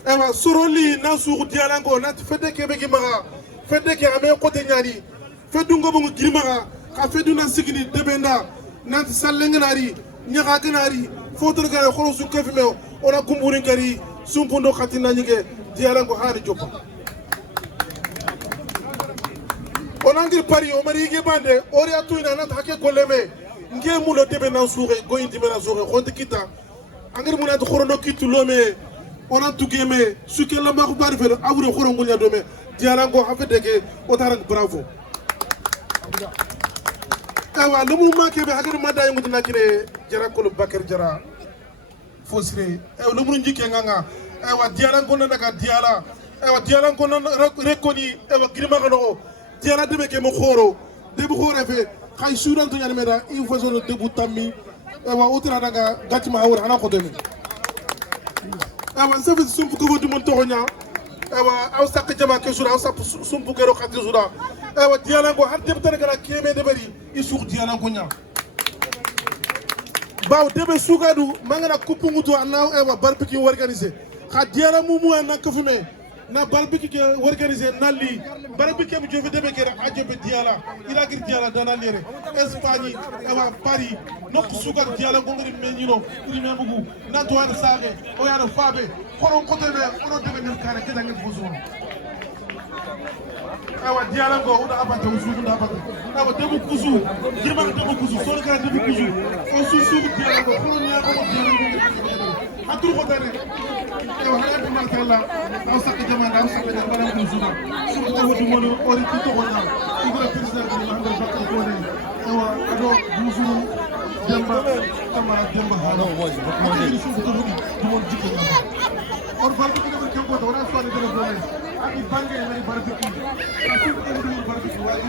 e ma suroli na su diara ngo na fede ke be gimaga fede ke ame ko te nyari fedu ngo bu gimaga ka fedu na sigini debenda na sallengnari nyaga ganari fotor ga ko su ko fi me ora kumburi ngari sumpundo khatina nyige diara ngo haari joppa onangir pari o mari ge bande ori atuina na take ko leme nge mulo debe na suure goyin debe na suure xonti kita angir muna to khorono kitu lome ona tugeme suke lamba ko bari fere awre khoro ngunya dome diala ngo hafedege o tarang bravo kawa lumu make be hagir mada yungu dina kire jara ko bakar jara fosire e lumu njike nganga e wa diala ngo na daga diala e wa diala ngo na rekoni e wa girma ko diala debe ke mo khoro debu khore fe kay suran to nyane meda il faut zone debu tammi e wa otra daga gatima awra ana ko demi e wa safi sumpu ko du mon tonya e wa aw sak jama ke sura aw sak sumpu ke ro khati sura e wa diala ngo har debu tan gala kebe de bari isuk diala ngo nya baw debe sugadu mangana kupungu to ana e wa barbecue organiser kha diala mumu na kafume na barbecue ke organiser nali barbecue bi jofe debe kera ajobe diala ila gir diala dana lere Espagne ewa Paris nok sugar diala ngongri menyino kuri mebugu na to ana sage o yana fabe koron ko debe ono debe ngel kare ke dangel fuzo ewa diala ngo uda abata usugu da abata ewa debu kuzu girma debu kuzu so kara debu kuzu o susu diala ngo koron ya ko diala ngo atur ko dare ewa haya ma tala aw sakki jamana aw sakki jamana ko suga suga ko du mono ori to ko na igro president ni hande bakko ko ne ewa ado buzuru demba kama demba hano moji moji suga to hudi du mon jikko or balbi ko ko ko do na so ale do do ani bange na barbi ko asu ko do barbi ko wali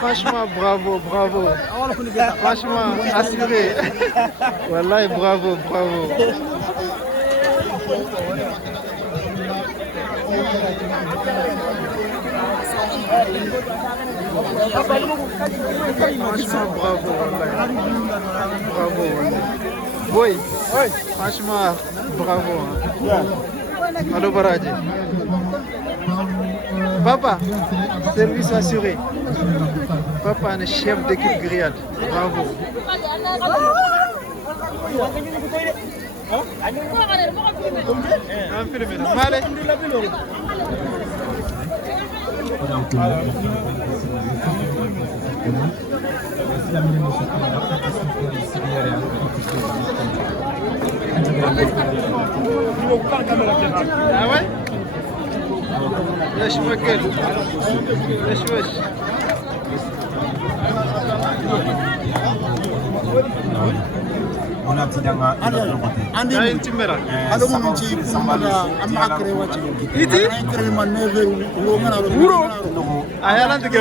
Franchement, bravo. Franchement, assuré. Wallahi, bravo. Franchement, bravo, wallahi. Boy, franchement, bravo. Allo Baraji. Papa, service assuré. Papa, un chef d'équipe grillade. Bravo. Ah ouais? Wesh ma gueule. Wesh. on a tidanga andi timera ado mun ci kumada am akre wati iti akre man neve wo ngana wuro ayala ndike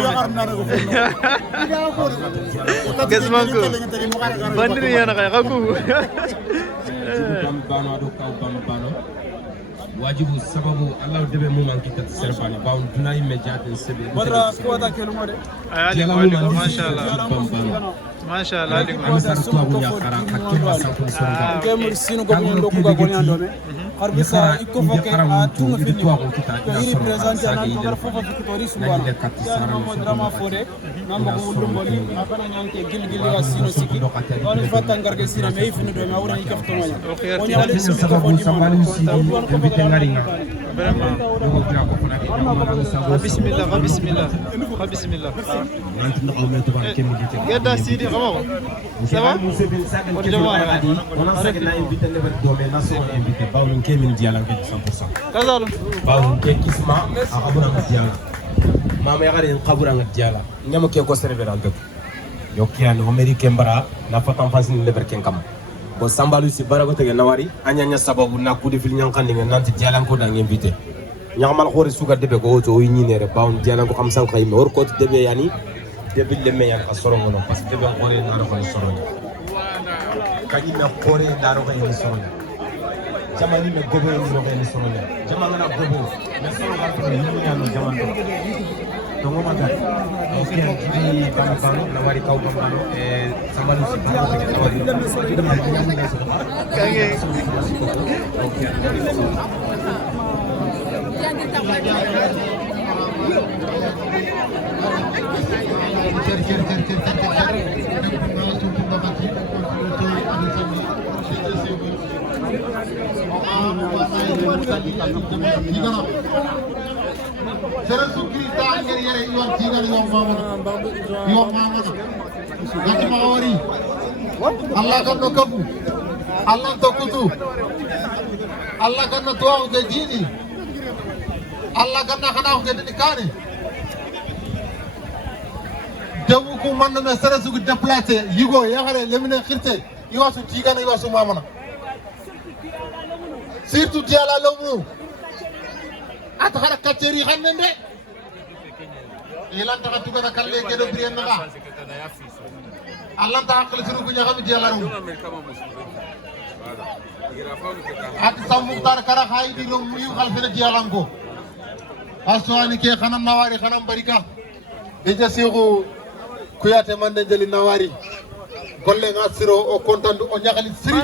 Gasmanko bandiri yana kay kaku jibu bam bano ado kaw bam bano wajibu sababu Allah debe mu man kita serfani bawo dunay mediaten sebe badra kuwata kelu de ali mashallah mashallah ali ko sa to abu ya khara hakima sa ko songa kemur sinu ko nyondo ko ga goni andome harbisa ikko foke a tunga fini ko iri presente na to gar fofa fitori subhana ya no drama fore nambo ko lumboni akana nyanke gilgili wa sino siki wala fata ngarge sina me fini do me awra ikaf to wala o nyaale sababu sambali sidi invite ngaringa vraiment bismillah bismillah bismillah geda sidi xamoo ça va on a sagi na invité ne ber dome na so invité bawlun ke min dialan ke 100% kazalo bawlun ke kisma a abura ngat diala mama yagare qabura ngat diala ngam ke ko server an dok yo kian amerique mbara na fatam fasin le ber ken kam bo sambalu si barago tege nawari anya sababu na ku defil nyankan ni nanti dialan ko da invité nyamal khore suga debe ko to yini nere bawun dialan ko xam san khayme or ko debe yani debe le me yan asoro ngono parce que debe khore na ro ko soro kadi na khore da ro ko ni soro jamani me gobo ni ro ko ni soro jamani na gobo me soro ga ko ni ya no jamani to ngoma da ok di bambano na wari kaw bambano e samalu si ko kage sere sukri ta ngere yere iwan tigal yo mamana gati ma wari Allah kan no kabu Allah to kutu Allah kan no tuwa ke dini Allah kan na khana ke dini kane dawu ko man me sere sukri déplacer yigo yaxare lemine xirte iwasu tigal iwasu mamana surtout diala lomu at xara kateri xannende ilan taxa tugana kalle gedo briyen naga Allah ta akal suru kunya kami diala ru at samuktar kara khay di rum yu xal fena diala ngo aswani ke xanam nawari xanam barika deja sexu kuyate man de jeli nawari golle nga siro o kontandu o nyaxali siri